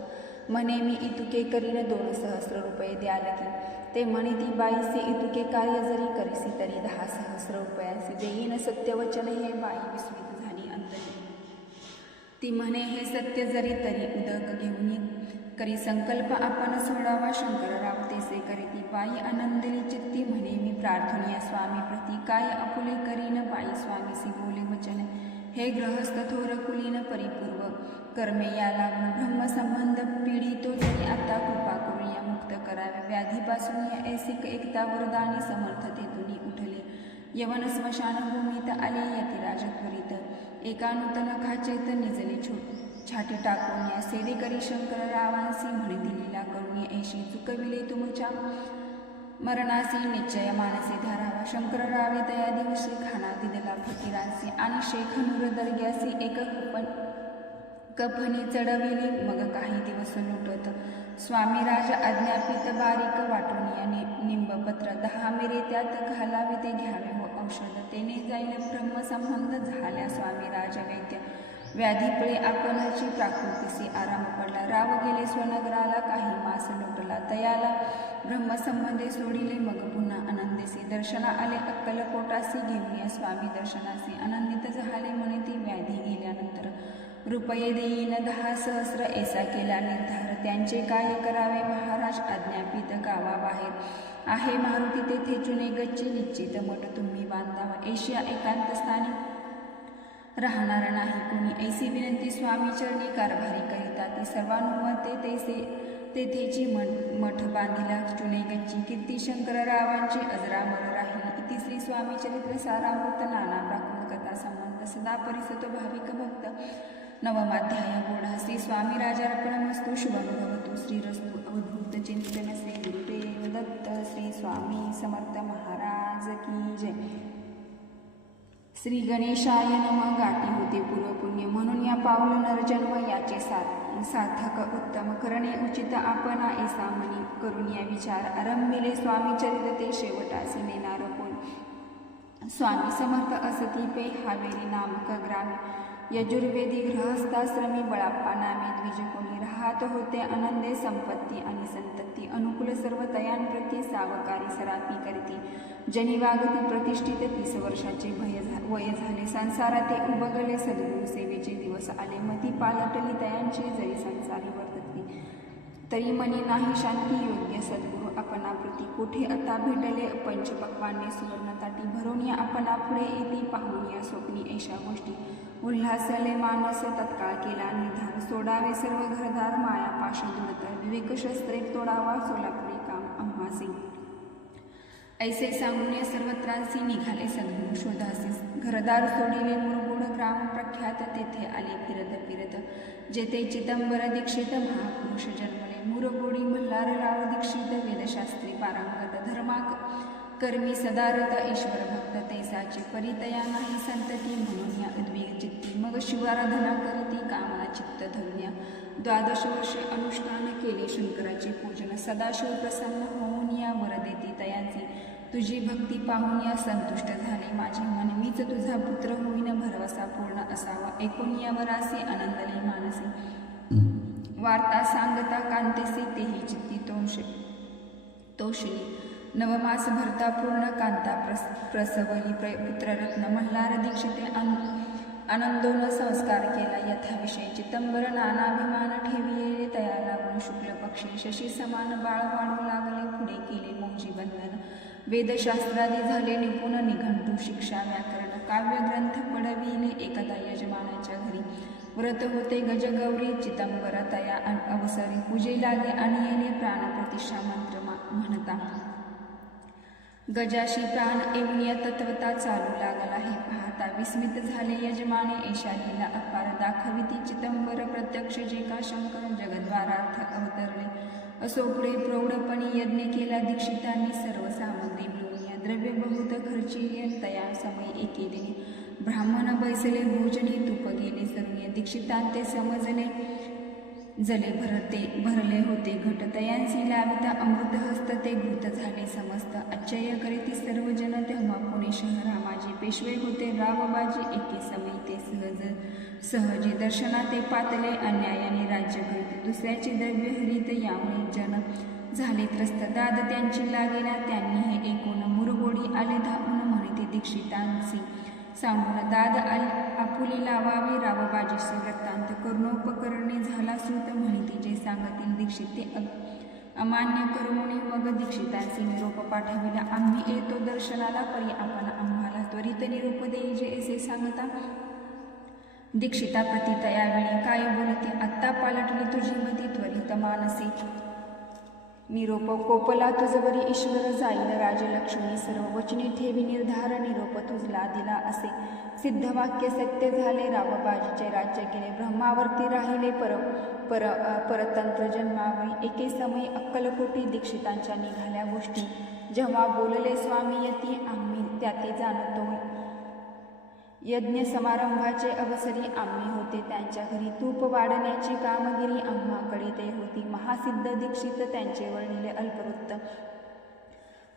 म्हणे मी इतुके करीन 2 सहस्र रुपये द्याल की. ते म्हणे ती बाईसे इतुके कार्य जरी करीसी तरी 10 सहस्र रुपयांचे देईन. सत्यवचन हे बाई विस्मित झाली अंतरी. ती म्हणे हे सत्य जरी तरी उदक घेऊन करी संकल्प आपण सोडावा. शंकरराव तेसे करीती. बाई आनंदली चित्ती म्हणे मी प्रार्थनीय स्वामी प्रती. काय आपुले करीन बाई स्वामीसी बोले वचन. हे ग्रहस्थ थोर कुलीन परिपूर्व कर्मे या लागून. ब्रह्मसंबंध पीडितो तरी आता कृपा करूया मुक्त करावे. व्याधीपासून या ऐसिक एकता वरदानी समर्थतेतून उठले. यवन स्मशानभूमीत आले यतिराज त्वरित. एका नूतन खाचेत निजले छाटी टाकून या. सेवेकरी शंकररावांसी म्हणे दिलेला करून ऐशी. चुकविले तुमच्या मरणासी निश्चय मानसी धरावा. शंकररावे तया दिवशी खाना दिलेला फकीरांसी. आणि शेख नूर दर्ग्यासी एक कफनी चढविली. मग काही दिवस लुटत स्वामीराज आज्ञापित बारीक वाटून या निंबपत्र 10 मिरे त्यात घालावे. ते घ्यावे हो औषध. तेने जाईल ब्रह्मसंबंध झाल्या स्वामीराज वैद्य. व्याधीपळे आपणाची प्राकृतीसी आराम पडला. राव गेले स्वनगराला काही मास लुटला. तयाला ब्रह्मसंबंधे सोडिले. मग पुन्हा आनंदेसी दर्शना आले अक्कलकोटासी. घेऊन या स्वामी दर्शनासी आनंदित झाले. म्हणे ती व्याधी गेल्यानंतर रुपये देईन 10 सहस्र. ऐसा केला निर्धार. त्यांचे काय करावे महाराज आज्ञापित गावाबाहेर आहे मारुती. तेथे चुने गच्ची निश्चित मठ तुम्ही बांधावा. एशिया एकांत स्थानी राहणार नाही कोणी. ऐसी विनंती स्वामी चरणी कारभारी करिता. ती सर्वानुमते तेथेची मठ बांधिला चुने गच्ची. कीर्ती शंकररावांची अजरामर राहिली. इति श्री स्वामी चरित्र सारामृत नाना प्राकृत कथा संबंध. सदा परिसतो भाविक भक्त. नवमाध्याय गोढा. श्री स्वामी राजार्पणमस्तु. शुभं भवतु. श्रीरस्तु. अवधूत चिंतन श्री गुरुदेव दत्त. श्री स्वामी समर्थ महाराज की जय. श्री गणेशाय नमः. गाठी होते पूर्वपुण्य म्हणून या पाऊल नरजन्म याचे सार्थक उत्तम करणे उचित आपणा ऐसा मनी करून या विचार आरंभिले स्वामी चरित ते शेवटासी नेणार कोण. स्वामी समर्थ असती पे हावेरी नामक ग्रामे यजुर्वेदी गृहस्थाश्रमी बळाप्पा नामे द्विज कोणी राहत होते आनंदे संपत्ती आणि संतती अनुकूल सर्व तयांप्रती सावकारी सरापी करती जनी वागती प्रतिष्ठित 30 वर्षाचे वय झाले संसारात ते उबगले सद्गुरु सेवेचे दिवस आले मती पालटली तयांची जरी संसारी वर्तती तरी मनी नाही शांती योग्य सद्गुरु आपणाप्रती कोठे आता भेटले पंचपक्वाने सुवर्णताटी भरून या आपणा पुढे येती पाहून या स्वप्नी ऐशा गोष्टी उल्हासले मानस तत्काळ केला निर्धार सोडावे सर्व घरदार माया पाश दुडतर विवेक शस्त्रे तोडावा सोलापुरी काम आम्हासी ऐसे सांगून या सर्वत्रांसी निघाले सद्गुरु शोधासी घरदार सोडिले मुरगुड ग्राम प्रख्यात तेथे आले फिरत जेथे चिदंबर दीक्षित महापुरुष जन्मले मुरगोडी मल्हारराव दीक्षित वेदशास्त्री पारंगत धर्माक कर्मी सदारत ईश्वर भक्त तैसाचे परितया नाही संतती म्हणून या उद्वेग चित्ती मग शिवाराधना करीती कामना चित्त धरून या 12 वर्षे अनुष्ठान केले शंकराचे पूजन सदाशिव प्रसन्न होऊन या वर देती तयांचे तुझी भक्ती पाहून या संतुष्ट झाले माझे मन मीच तुझा पुत्र होईन भरवसा पूर्ण असावा ऐकून या वरासे आनंदले मानसे वार्ता सांगता कांतेसे तेही चित्ती तोषली नवमास भरता पूर्ण कांता प्रसवली पुत्ररत्न मल्हार दीक्षिते आनंदोन संस्कार केला यथाविषयी चितंबर नानाभिमान ठेविले तया लागून शुक्ल पक्षी शशी समान बाळ वाढू लागले पुढे केले मौजी बंधन वेदशास्त्रादी झाले निपुण निघंटू शिक्षा व्याकरण काव्यग्रंथ पडविले एकदा यजमानाच्या घरी व्रत होते गजगौरी चितंबर तया अवसरी पूजे लागे आणि येणे प्राणप्रतिष्ठा मंत्र म्हणता गजाशी प्राण येऊन तत्वता चालू लागला हे पाहता विस्मित झाले यजमाने ऐशा लीला अपार दाखविती चिदंबर प्रत्यक्ष जे का शंकर जगद्वारार्थ अवतरले असो पुढे प्रौढपणी यज्ञ केला दीक्षितांनी सर्व सामग्री मिळवून या द्रव्य बहुत खर्ची तया समय एके दिनी ब्राह्मण बैसले भोजनी तूप गेले सरुय दीक्षितांते समजले जले भरले होते घट तयांसी लाविता अमृत हस्त ते घृत झाले समस्त आश्चर्य करीती सर्वजन तेव्हा पुणे शहरा माझे पेशवे होते रावबाजी एके समय ते सहजी दर्शना ते पातले अन्यायाने राज्य करते दुसऱ्याचे द्रव्य हरित यामुळे जन झाले त्रस्त दाद त्यांची लागेना त्यांनी हे ऐकून मुरगोडी आले धावून म्हणते दीक्षितांसी सांगून दाद आपुली लावावी रावबाजीशी वृत्तांत करुणोपकरणे झाला सूत म्हणते जे सांगतील दीक्षित ते अमान्य करुणी मग दीक्षितांचे निरोप पाठविला आम्ही येतो दर्शनाला परी आपण आम्हाला त्वरित निरोप देई जे असे सांगता दीक्षिता प्रती तयावेळी काय बोलते आत्ता पालटली तुझी मती त्वरित मानसी निरोप कोपला तुझवरी ईश्वर जाईल राजलक्ष्मी सर्व वचनी ठेवी निर्धार निरोप तुझला दिला असे सिद्ध वाक्य सत्य झाले रावबाजीचे राज्य केले ब्रह्मावरती राहिले परतंत्र जन्मावळी एके समय अक्कलकोटी दीक्षितांच्या निघाल्या गोष्टी जेव्हा बोलले स्वामी यती आम्ही त्याते जाणतो यज्ञ समारंभाचे अवसरी आम्ही होते त्यांच्या घरी तूप वाढण्याची कामगिरी आम्हाकडे ते होती महासिद्ध दीक्षित त्यांचे वर्णिले अल्पवृत्त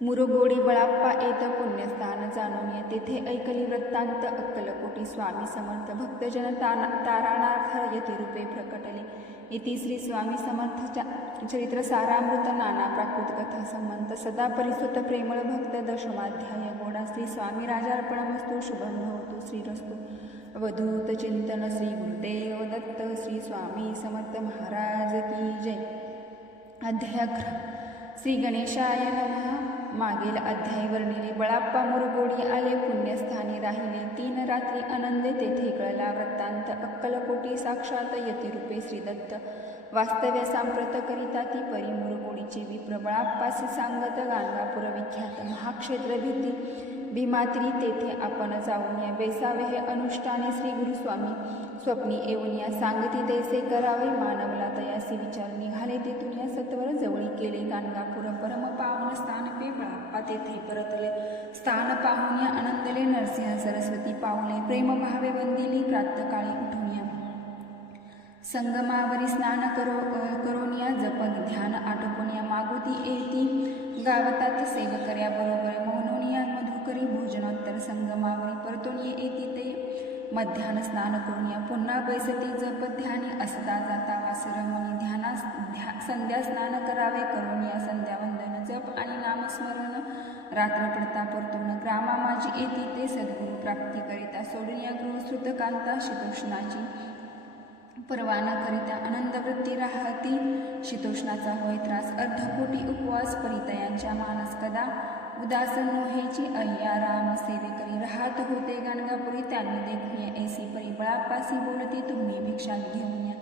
मुरगोडी बळाप्पा येत पुण्यस्थान जाणून तेथे ऐकली वृत्तांत अक्कलकोटी स्वामी समर्थ भक्तजन तारणार्थ यतिरूपे प्रकटले इति श्री स्वामी समर्थ चरित्र सारामृत नाना प्राकृत कथा संबंध सदा परिसुत प्रेमळ भक्त दशमाध्याय गोडा श्री स्वामी राजार्पणमस्तु शुभम भवतु श्रीरस्तु अवधूत चिंतन श्री गुरुदेव दत्त श्री स्वामी समर्थ महाराज की जय. अध्याय श्री गणेशाय नमः. मागील अध्याय वर्णिले बळाप्पा मुरगोडी आले पुण्यस्थानी राहिले 3 रात्री आनंदे तेथे कळला वृत्तांत अक्कलकोटी साक्षात यतिरूपे श्रीदत्त वास्तव्य सांप्रत करिता ती परी मुरगोडीचे विप्र बळाप्पासी सांगत गाणगापूर विख्यात महाक्षेत्र भीती भीमात्री तेथे आपण जाऊन या बेसावे हे अनुष्ठाने श्री गुरुस्वामी स्वप्नी येऊन या सांगती तैसे करावे मानवला तयासी विचार निघाले तेथून या सत्वर जवळी केले गाणगापूर परम पावन स्थान पे बाप्पा तेथे परतले स्थान पाहून या आनंदले नरसिंह सरस्वती पावले प्रेम भावे वंदिली प्रातकाळी उठून या संगमावरी स्नान करोनिया जप ध्यान आटोपनिया मागुती येती गावतात सेवकर्या बरोबर मौनोनिया मधुकरी भोजनोत्तर संगमावरी परतोनिये येती ते मध्यान स्नान करूनिया पुन्हा बैसती जप ध्यानी असता जाता वासरमणी संध्या स्नान करावे करोनिया संध्यावंदन जप आणि नामस्मरण रात्र पडता परतून ग्रामा माझी येती ते सद्गुरु प्राप्ती करिता सोडून या गृहश्रुत कांता शीतोष्णाची परवाना करिता आनंदवृत्ती राहती शीतोष्णाचा होय त्रास अर्धकोटी उपवास परितयांच्या मानस कदा उदास मोहेची अय्या राम सेवेकरी राहत होते गाणगापुरी त्यांनी देखूया ऐसी परिबळापासी बोलती तुम्ही भिक्षा घेऊन या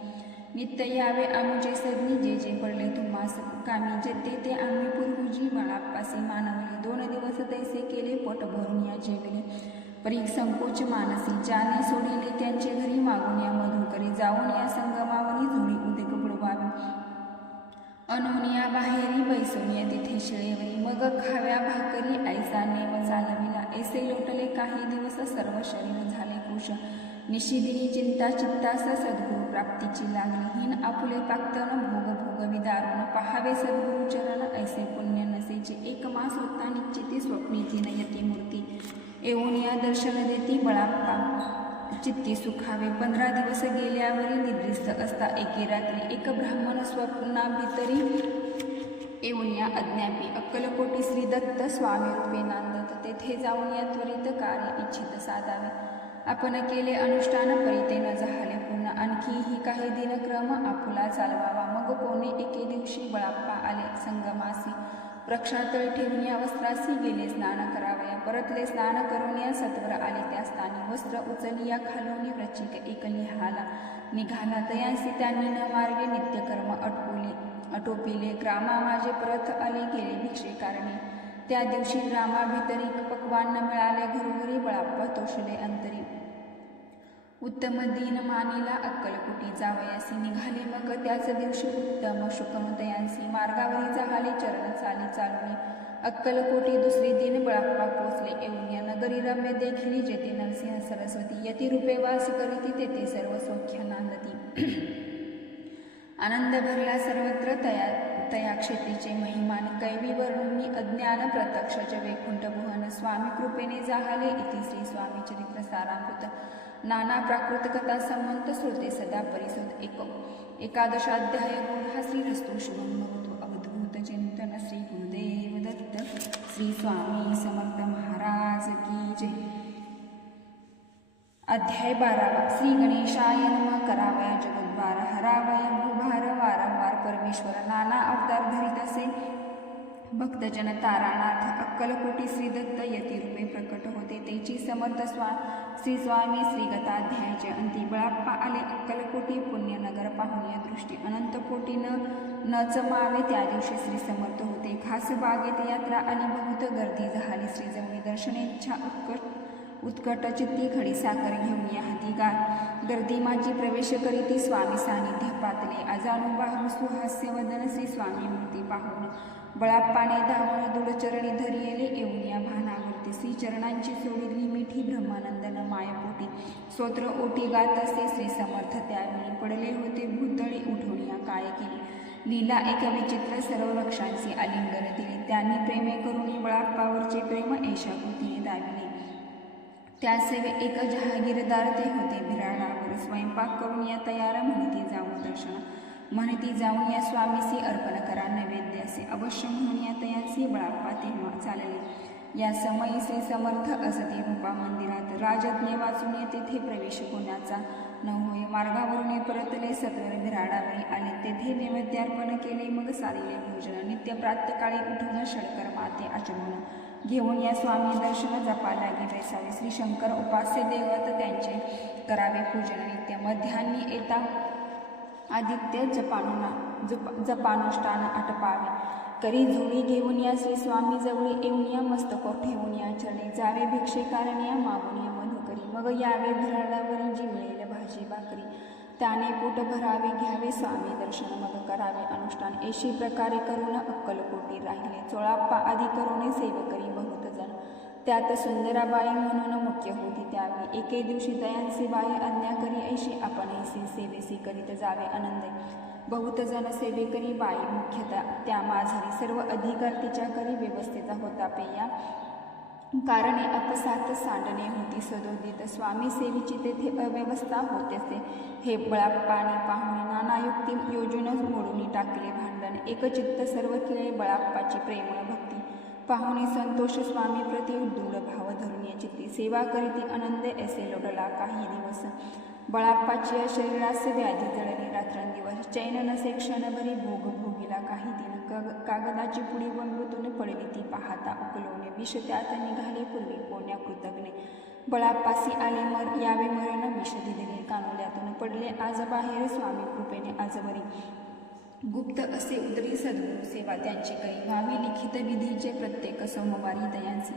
नित्य यावे आमुचे सदनी जे जे पडले तुम्हास कामी जेते ते आम्ही पूर्वजी बाळापासी मानवले 2 दिवस तैसे केले पोट भरून या जेवले परी संकोच मानसी ज्याने सोडिले त्यांचे घरी मागून या मधुकरी जाऊन या संगमावरी झोळी उदेक बुडवावी अनोनिया बाहेरी बैसोनिया तिथे शिळेवरी मग खाव्या भाकरी ऐसा नेम चालविला ऐसे लोटले काही दिवस सर्व शरीर झाले कुश निशिदिनी चिंता चित्तास सद्गुरु प्राप्तीची लागली हीन आपुले पाक्तन भोग भोगवी दारुण पहावे सद्गुरु चरण ऐसे पुण्य नसेचे 1 मास होता निश्चिती स्वप्नीची नयती मूर्ती येऊन या दर्शन देती बळाप्पा चित्ती सुखावे 15 दिवस गेल्यावरी निद्रिस्त असता एके रात्री एक ब्राह्मण स्वप्नाभितरी येऊन या अज्ञापी अक्कलकोटी श्री दत्त स्वामी रूपे नांदत तेथे जाऊन या त्वरित कार्य इच्छित साधावे आपण केले अनुष्ठान परिते न झाले पुन्हा आणखीही काही दिनक्रम आपुला चालवावा मग कोणी एके दिवशी बळाप्पा आले संगमासी प्रक्षातळ ठेवून या वस्त्रासी गेले स्नान करावया परतले स्नान करून या सत्वर आले त्या स्थानी वस्त्र उचली या खालोनी वृश्चिक एक लिहाला निघाला तयांसी त्यांनी न मार्गे नित्यकर्म आटोपिले ग्रामा माझे परत आले गेले भिक्षे कारणे त्या दिवशी ग्रामाभितरी पक्वान न मिळाले घरोघरी बळाप्पा तोषले अंतरी उत्तम दीन मानिला अक्कलकोटी जावयासी निघाले मग त्याच दिवशी उत्तम शुकनुतयांसी मार्गावरी जाहाले चरण चाली चालून अक्कलकोटी दुसरी दिन बळाप्पा पोचले येऊन या नगरी रम्य देखिली जेथे नरसिंह सरस्वती यती रूपे वास करीती तेथे सर्व सौख्य नांदती आनंद भरला सर्वत्र तया क्षेत्रीचे महिमान कैवीवरुणी अज्ञान प्रत्यक्षच वैकुंठ भुवन स्वामी कृपेने जाहाले इति श्री स्वामी चरित्र सारामृत नाना प्राकृत कथा संमंत श्रोते सदा परिसुत एकादशाध्याय गुण श्रीरस्तु शुभम भवतु अवधूत चिंतन श्री गुरुदेव दत्त श्री स्वामी समर्थ महाराज की जय। अध्याय 12 श्री गणेशाय नमः करावया जगद्भार हरावया भूभार वारंवार परमेश्वर नाना अवतार धरीत असे भक्तजन तारानाथ अक्कलकोटी श्रीदत्त यतिरूपे प्रकट होते तेची समर्थ श्री स्वामी श्रीगताध्यायाचे अंती बळाप्पा आले अक्कलकोटी पुण्यनगर पाहून या दृष्टी अनंतकोटी न चमावे त्या दिवशी श्री समर्थ होते खास बागेत यात्रा आली बहुत गर्दी झाली श्रीजवळी दर्शनेच्छा उत्कट चित्ती खडी साखर घेऊन या हाती गर्दी माझी प्रवेश करीती स्वामी सानिध्य पातले अजानु बाहू सुहास्य वदन श्री स्वामी मूर्ती पाहून बळाप्पाने धावून दुडचरणी धरियले येऊन या भानावरती श्री चरणांची सोडली मिठी ब्रह्मानंदन मायपोटी स्तोत्र ओटी गात असे श्री समर्थ त्यावेळी पडले होते भूतळी उठून या काय केली लीला एक विचित्र सर्व वृक्षांची आलिंगन दिले त्यांनी प्रेमे करून बळाप्पावरचे प्रेम ऐशा कृतीने दाविले त्या सेवे एक जहागीरदार ते होते बिराडावर स्वयंपाक करून या तयार म्हणती जाऊन दर्शन म्हणती जाऊन या स्वामीसी अर्पण करा नैवेद्य असे अवश्य म्हणून या तयांसी बळाप्पा तेव्हा चालले या समयी श्री समर्थ असते रूपा मंदिरात राजज्ञे वाचून तेथे प्रवेश कोणाचा न होय मार्गावरून परतले सत्वर बिराडावरी आले तेथे नैवेद्यार्पण केले मग सारिले भोजन नित्य प्रातकाळी उठून षडकर माते आचमन घेऊन या स्वामी दर्शन जपाला गेले सावे श्री शंकर उपास्य देवत त्यांचे करावे पूजन नित्य मध्यान्नी येता आदित्य जपानुष्ठान आटपावे करी झोळी घेऊन या श्री स्वामी जवळी येऊन या मस्तक ठेवून या चरणी जावे भिक्षे कारण या मागून या मधुकरी मग यावे भराडावरी जी मिळेल भाजी भाकरी त्याने पोट भरावे घ्यावे स्वामी दर्शन मग करावे अनुष्ठान ऐशी प्रकारे करून अक्कलकोटी राहिले चोळाप्पा आदी करून सेवकरी बहुत जण त्यात सुंदराबाई म्हणून मुख्य होती त्यावेळी एके दिवशी दयांसी बाई आज्ञा करी ऐशी आपण ऐसी सेवेसी करीत जावे आनंद बहुत जण सेवेकरी बाई मुख्यतः त्या माझारी सर्व अधिकार तिच्या करी व्यवस्थेचा होता पेया कारणे अपसात सांडणे होती सदोदित स्वामी सेवेची तेथे अव्यवस्था होतेसे हे बळाप्पाने पाहुणे नानायुक्ती योजून मोडून टाकले भांडण एकचित्त सर्व केळे बळाप्पाची प्रेमळ भक्ती पाहुणे संतोष स्वामी प्रति दृढ भाव धरून या चित्ती सेवा करीती आनंद ऐसे लोटला काही दिवस बळाप्पाची या शरीरास व्याधी जळली रात्रंदिवस चैन नसे क्षणभरी भोग भोगिला काही दिन कागदाची पुडी वंगतून पडली ती पाहता उकलवणे विष त्यात निघाले पूर्वी कोण्या कृतज्ञे बळाप्पासी आले यावे मरण विष दिले कानोल्यातून पडले आज बाहेर स्वामी कृपेने आजवरी गुप्त असे उदरी सद्गुरू सेवा त्यांची करी व्हावी लिखित विधीचे प्रत्येक सोमवारी दयांचे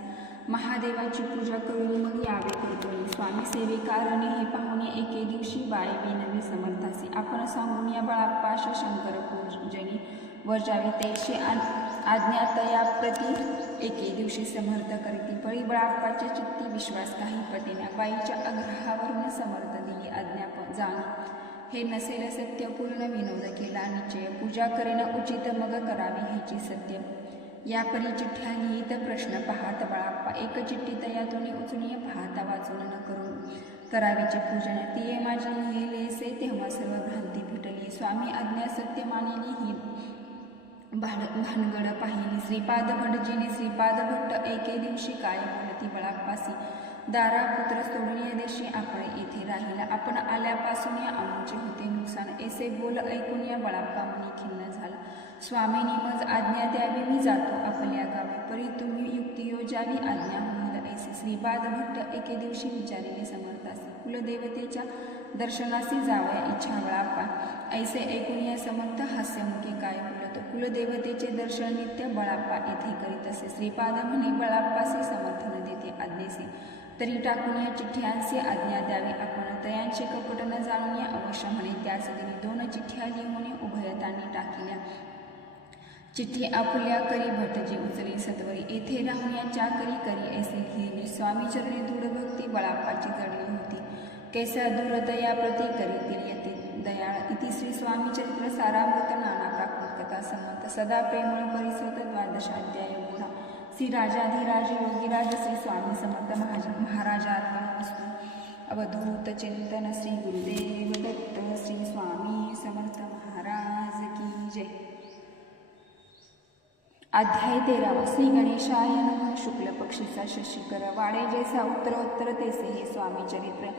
महादेवाची पूजा करून मग यावे कृतोनी स्वामी सेवेकारणे हे पाहुणे एके दिवशी बाय विनवी समर्थासी आपण सांगून या बळाप्पाश शंकर पूजनी वर्जावे तैशी आज्ञात या प्रती एके दिवशी समर्थ करीती पळी बळाप्पाच्या चित्ती विश्वास काही पटेना बाईच्या आग्रहावरून समर्थ दिली आज्ञा जाणी हे नसेल सत्य पूर्ण विनोद केला निश्चय पूजा करेन उचित मग करावी ह्याची सत्य या परी चिठ्ठ्या लिहित प्रश्न पाहात बळाप्पा एक चिठ्ठी तयातून उचलून पाहता वाचून न करून करावीचे पूजन तिये माझी लिहिलेसे तेव्हा सर्व भ्रांती फिटली स्वामी आज्ञा सत्य मानिली ही भानगड पाहिली श्रीपाद भटजीने श्रीपाद भट्ट एके दिवशी काय बोलती बळाप्पासी दारा पुत्र सोडून या देशी आपण येथे राहिला आपण आल्यापासून या आमचे होते नुकसान ऐसे बोल ऐकून या बळाप्पा मनी खिन्न झाला स्वामींनी मज आज्ञा द्यावी मी जातो आपल्या गावी परी तुम्ही युक्ती योजावी आज्ञा होईल ऐसे श्रीपाद भट्ट एके दिवशी विचारिले समर्थासी कुलदेवतेच्या दर्शनासी जावया इच्छा बळाप्पा ऐसे ऐकून या समर्थ हास्यमुखी काय बोलत कुलदेवतेचे दर्शन नित्य बळाप्पा येथे करीत असे श्रीपाद म्हणे बळाप्पासी समर्थन देते आज्ञेसे तरी टाकून या चिठ्ठ्यांचे आज्ञा द्यावी आपण तयांचे कपट न जाणून या अवश्य म्हणे त्याच दिनी 2 चिठ्ठ्या लिहून उभयतांनी टाकल्या चिठ्ठी आपुल्या करी भटजी उचली सत्वरी येथे राहून या चाकरी करी ऐसे लिहिली स्वामी चरणी दृढ भक्ती बळाप्पाची जडली होती कैसा दूर दया प्रती करीतील यते दयाळ इति श्री स्वामी चरित्र सारामृत नाना प्राकृत कथा समर्थ सदा प्रेमळ परिसृत द्वादशाध्याय गुणा श्री राजाधिराज योगीराज श्री स्वामी समर्थ महाराजार्पणमस्तु अवधूत चिंतन श्री गुरुदेव दत्त श्री स्वामी समर्थ महाराज की जय। अध्याय 13 श्री गणेशाय नमः शुक्ल पक्षीचा शशिकर वाडे जैसा उत्तरोत्तर तैसे हे स्वामी चरित्र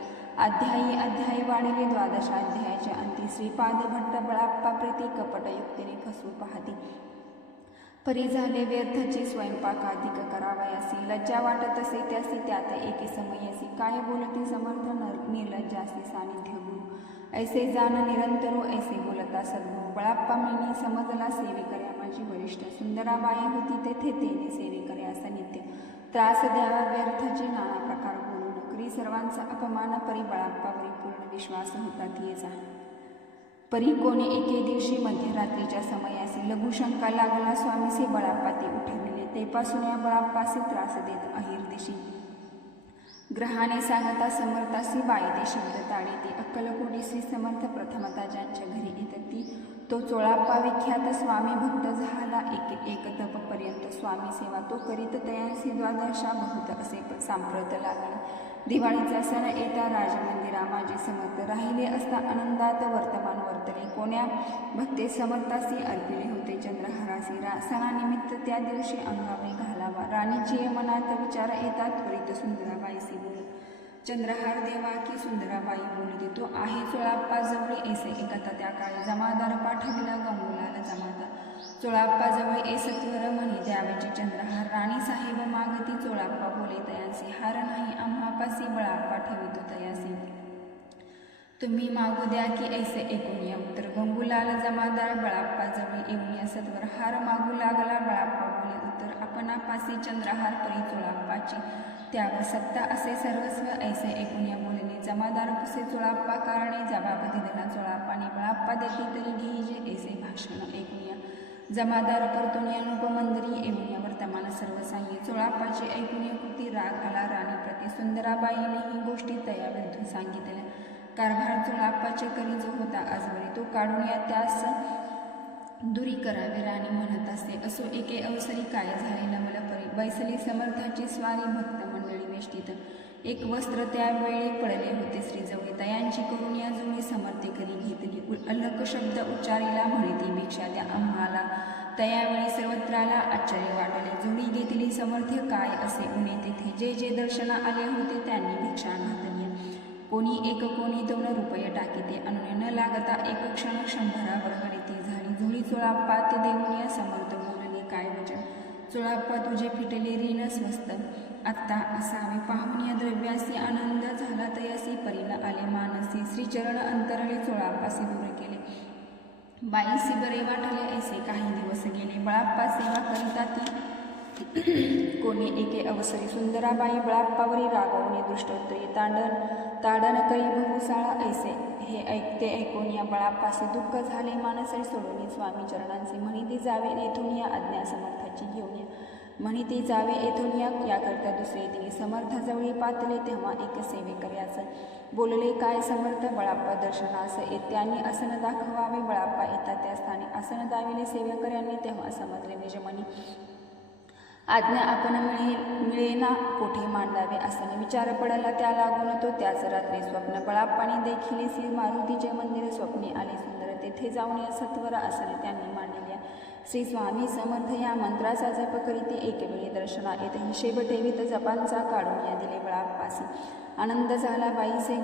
अध्यायी वाढेले 12 अध्यायाच्या अंती श्रीपाद भट्ट बळाप्पा प्रति कपटयुक्तीने फसवू पाहती परी झाले व्यर्थची स्वयंपाकाधिक करावयासी लज्जा वाटत असे त्यासी त्यात एके समयसी काय बोलती समर्थ निर्लज्जासी सानिध्य गुरु ऐसे जाण निरंतरो ऐसे बोलता सद्गुरु बळाप्पा मिळणी समजला सेवेकऱ्या माझी वरिष्ठ सुंदराबाई होती तेथे तेने सेवेकऱ्या असा नित्य त्रास द्यावा व्यर्थाचे नाना प्रकार बोलू नोकरी सर्वांचा अपमान परी बळाप्पावरी पूर्ण विश्वास होता तियेचा परी कोणी एके दिवशी मध्यरात्रीच्या समयासी लघुशंका लागला स्वामीसे बळाप्पा ते उठविले तेपासून या बळाप्पासे त्रास देत अहिर्दिशी ग्रहाने सांगता समर्थासी बाईदे शब्द ताडे ते अक्कलकोटी श्री समर्थ प्रथमता ज्यांच्या घरी येतती तो चोळाप्पा विख्यात स्वामी भक्त झाला एक तपपर्यंत स्वामी सेवा तो करीत तयांसी द्वादशा बहुत असे सांप्रत लागला दिवाळीचा सण येता राजमंदिरा माझे समर्थ राहिले असता आनंदात वर्तमान वर्तले कोण्या भक्ते समर्थासी अर्पिले होते चंद्रहारासी सणानिमित्त त्या दिवशी अंगावे घालावा राणीची मनात विचार येतात त्वरित सुंदराबाईसी बोल चंद्रहार देवा की सुंदराबाई बोलली तो आहे चोळाप्पा जवळ ऐसे एकता त्या काळी जमादार पाठविला गंगुलाला जमादार चोळाप्पा जवळ सत्वर म्हणे द्यावेची चंद्रहार राणी साहेब मागती चोळाप्पा बोले तयासी हार नाही आम्हापासी बळाप्पा ठेवितो तयासी तुम्ही मागू द्या की ऐसे ऐकून या उत्तर गंगूलाल जमादार बळाप्पा जवळ येऊन या सत्वर हार मागू लागला बळाप्पा बोले उत्तर आपणापासी चंद्रहार परी चोळाप्पाची त्यावर सत्ता असे सर्वस्व ऐसे ऐकून या बोलणे जमादार कसे चोळाप्पा कारणे जबाब दिला चोळाप्पाने बळाप्पा देते तरी घेईजे ऐसे भाषण ऐकून या जमादार करतून या नृपमंदिरी येऊन या वर्तमान सर्व सांगे चोळाप्पाची ऐकून या कृती राग आला राणी प्रति सुंदराबाईने ही गोष्टी तयाविरुद्ध सांगितल्या कारभार चोळाप्पाचे करी जो होता आजवरी तो काढून या त्यास दुरी करावे राणी म्हणत असे असो एके अवसरी काय झाले नवल परी बैसली समर्थाची स्वारी भक्त मंडळी वेष्टीत एक वस्त्र त्यावेळी पडले होते श्रीजवळी तयांची करून या जुळी समर्थे करी घेतली अलक शब्द उच्चारीला म्हणती भिक्षा द्या आम्हाला तयावेळी सर्वत्राला आश्चर्य वाटले जुळी घेतली समर्थ्य काय असे उणे तेथे जे जे दर्शना आले होते त्यांनी भिक्षा घातली कोणी एक कोणी 2 रुपये टाकीते अनुने न लागता एक क्षण 100 गणिती झाली जुळी चोळाप्पा ते देऊन या समर्थ बोलले काय वचन चोळाप्पा तुझे फिटले ऋण स्वस्त आत्ता असावे पाहून या द्रव्यासी आनंद झाला तयासी परीन आले मानसी श्रीचरण अंतरले चोळाप्पासी दूर केले बाईसी बरे वाटले ऐसे काही दिवस गेले बळाप्पा सेवा करिता ती कोणी एके अवसरी सुंदराबाई बळाप्पावरी रागावणे दृष्टोत्तरी ताडण करी बहुसाळा ऐसे हे ऐकते ऐकून या बळाप्पासे दुःख झाले मानसे सोडून स्वामी चरणांचे म्हणिती जावे येथून या आज्ञा समर्थाची घेऊन या म्हणिती जावे येथून याकरता दुसरे दिनी समर्थाजवळी पातले तेव्हा एक सेवेकर्याचं बोलले काय समर्थ बळाप्पा दर्शनास त्यांनी आसन दाखवावे बळाप्पा येतात त्या स्थानी आसन दाविले सेवेकर्यांनी तेव्हा समजले निजमनी आज्ञा आपण मिळेना कोठे मांडावे असणे विचार पडला त्या लागून तो त्याच रात्री स्वप्न बळाप्पाने देखील श्री मारुतीचे मंदिर स्वप्ने आले सुंदर तेथे जाऊन या सत्वर असणे त्यांनी मांडल्या श्री स्वामी समर्थ या मंत्राचा जप करीते एकवेळी दर्शना येत हिशेब ठेवीत जपांचा काढून या दिले बळाप्पासी आनंद झाला बाईसे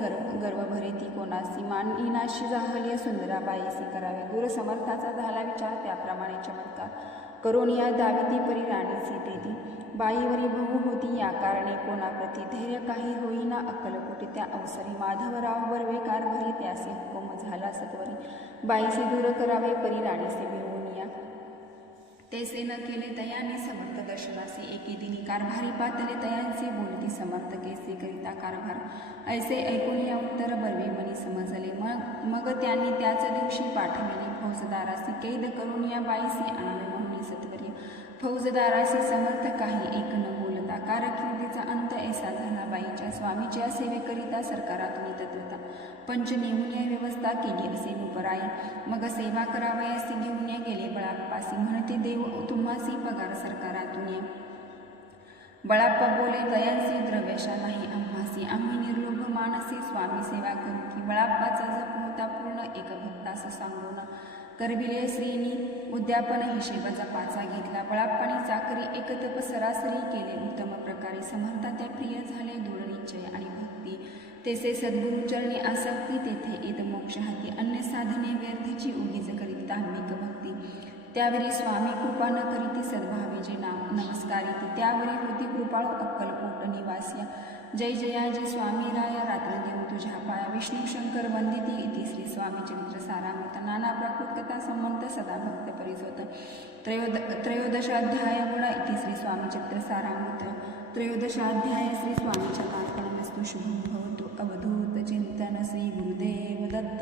गर्व भरेती कोणासी मानिनाशी जाहलीय सुंदराबाईसी करावे दूर समर्थाचा झाला विचार त्याप्रमाणे चमत्कार करून या दाविती परी राणीची प्रीती बाईवरी बहु होती या कारणे कोणाप्रती धैर्य काही होईना अक्कलकोटी त्या अवसरी माधवराव बर्वेकार भरी त्यासे हुकुम झाला सत्वरी बाईसे दूर करावे परी राणीसे मिळवून या तेसे न केले तयाने समर्थ दर्शनासे एके दिनी कारभारी पातले तयांचे बोलती समर्थ केसे करिता कारभार ऐसे ऐकून या उत्तर बर्वे मनी समजले मग त्यांनी त्याच दिवशी पाठविले फौजदारासी कैद करून या बाईसे आणावे म्हणून सत्वर्य फौजदारासी समर्थ काही एक न बोलता कारकिर्दीचा अंत ऐसा झाला बाईच्या स्वामीच्या सेवेकरिता सरकारातून तत्वता पंच नेऊन या व्यवस्था केली असे नुपराई मग सेवा करावयासी घेऊन या गेले बळाप्पासी म्हणते देव तुम्हासी पगार सरकारातून या बळाप्पा बोले दयांसी द्रव्यशा नाही आम्हासी आम्ही निर्लोभ मानसी स्वामी सेवा करू की बळाप्पाचा जप होता पूर्ण एक भक्तास सांगून करविले श्रीनी उद्यापन हिशेब जपाचा घेतला बळाप्पाने चाकरी एकतप सरासरी केले उत्तम प्रकारे समर्था त्या प्रिय झाले दृढ निश्चय आणि भक्ती तेसे सद्गुरुचरणी आसक्ती तेथे येत मोक्ष हाती अन्य साधने व्यर्थची उगीच करीत धार्मिक भक्ती त्यावेळी स्वामी कृपा न करीती सद्भावे जे नाम नमस्कारिती त्यावेळी होती कृपाळू अक्कलकोट निवासिया जय जयाजी स्वामी राया रात्र देऊ तुझ्या पाया विष्णू शंकर वंदिती इति श्री स्वामी चरित्र सारामृत नाना प्राकृत कथा संबंध सदा भक्त परिजोत त्रयोदशाध्याय गुण इति श्री स्वामी चरित्र सारामृत त्रयोदशाध्याय श्री स्वामी चरणार्पणमस्तु शुभं भवतु अवधूत चिंतन श्री गुरुदेव दत्त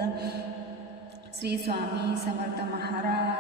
श्री स्वामी समर्थ महाराज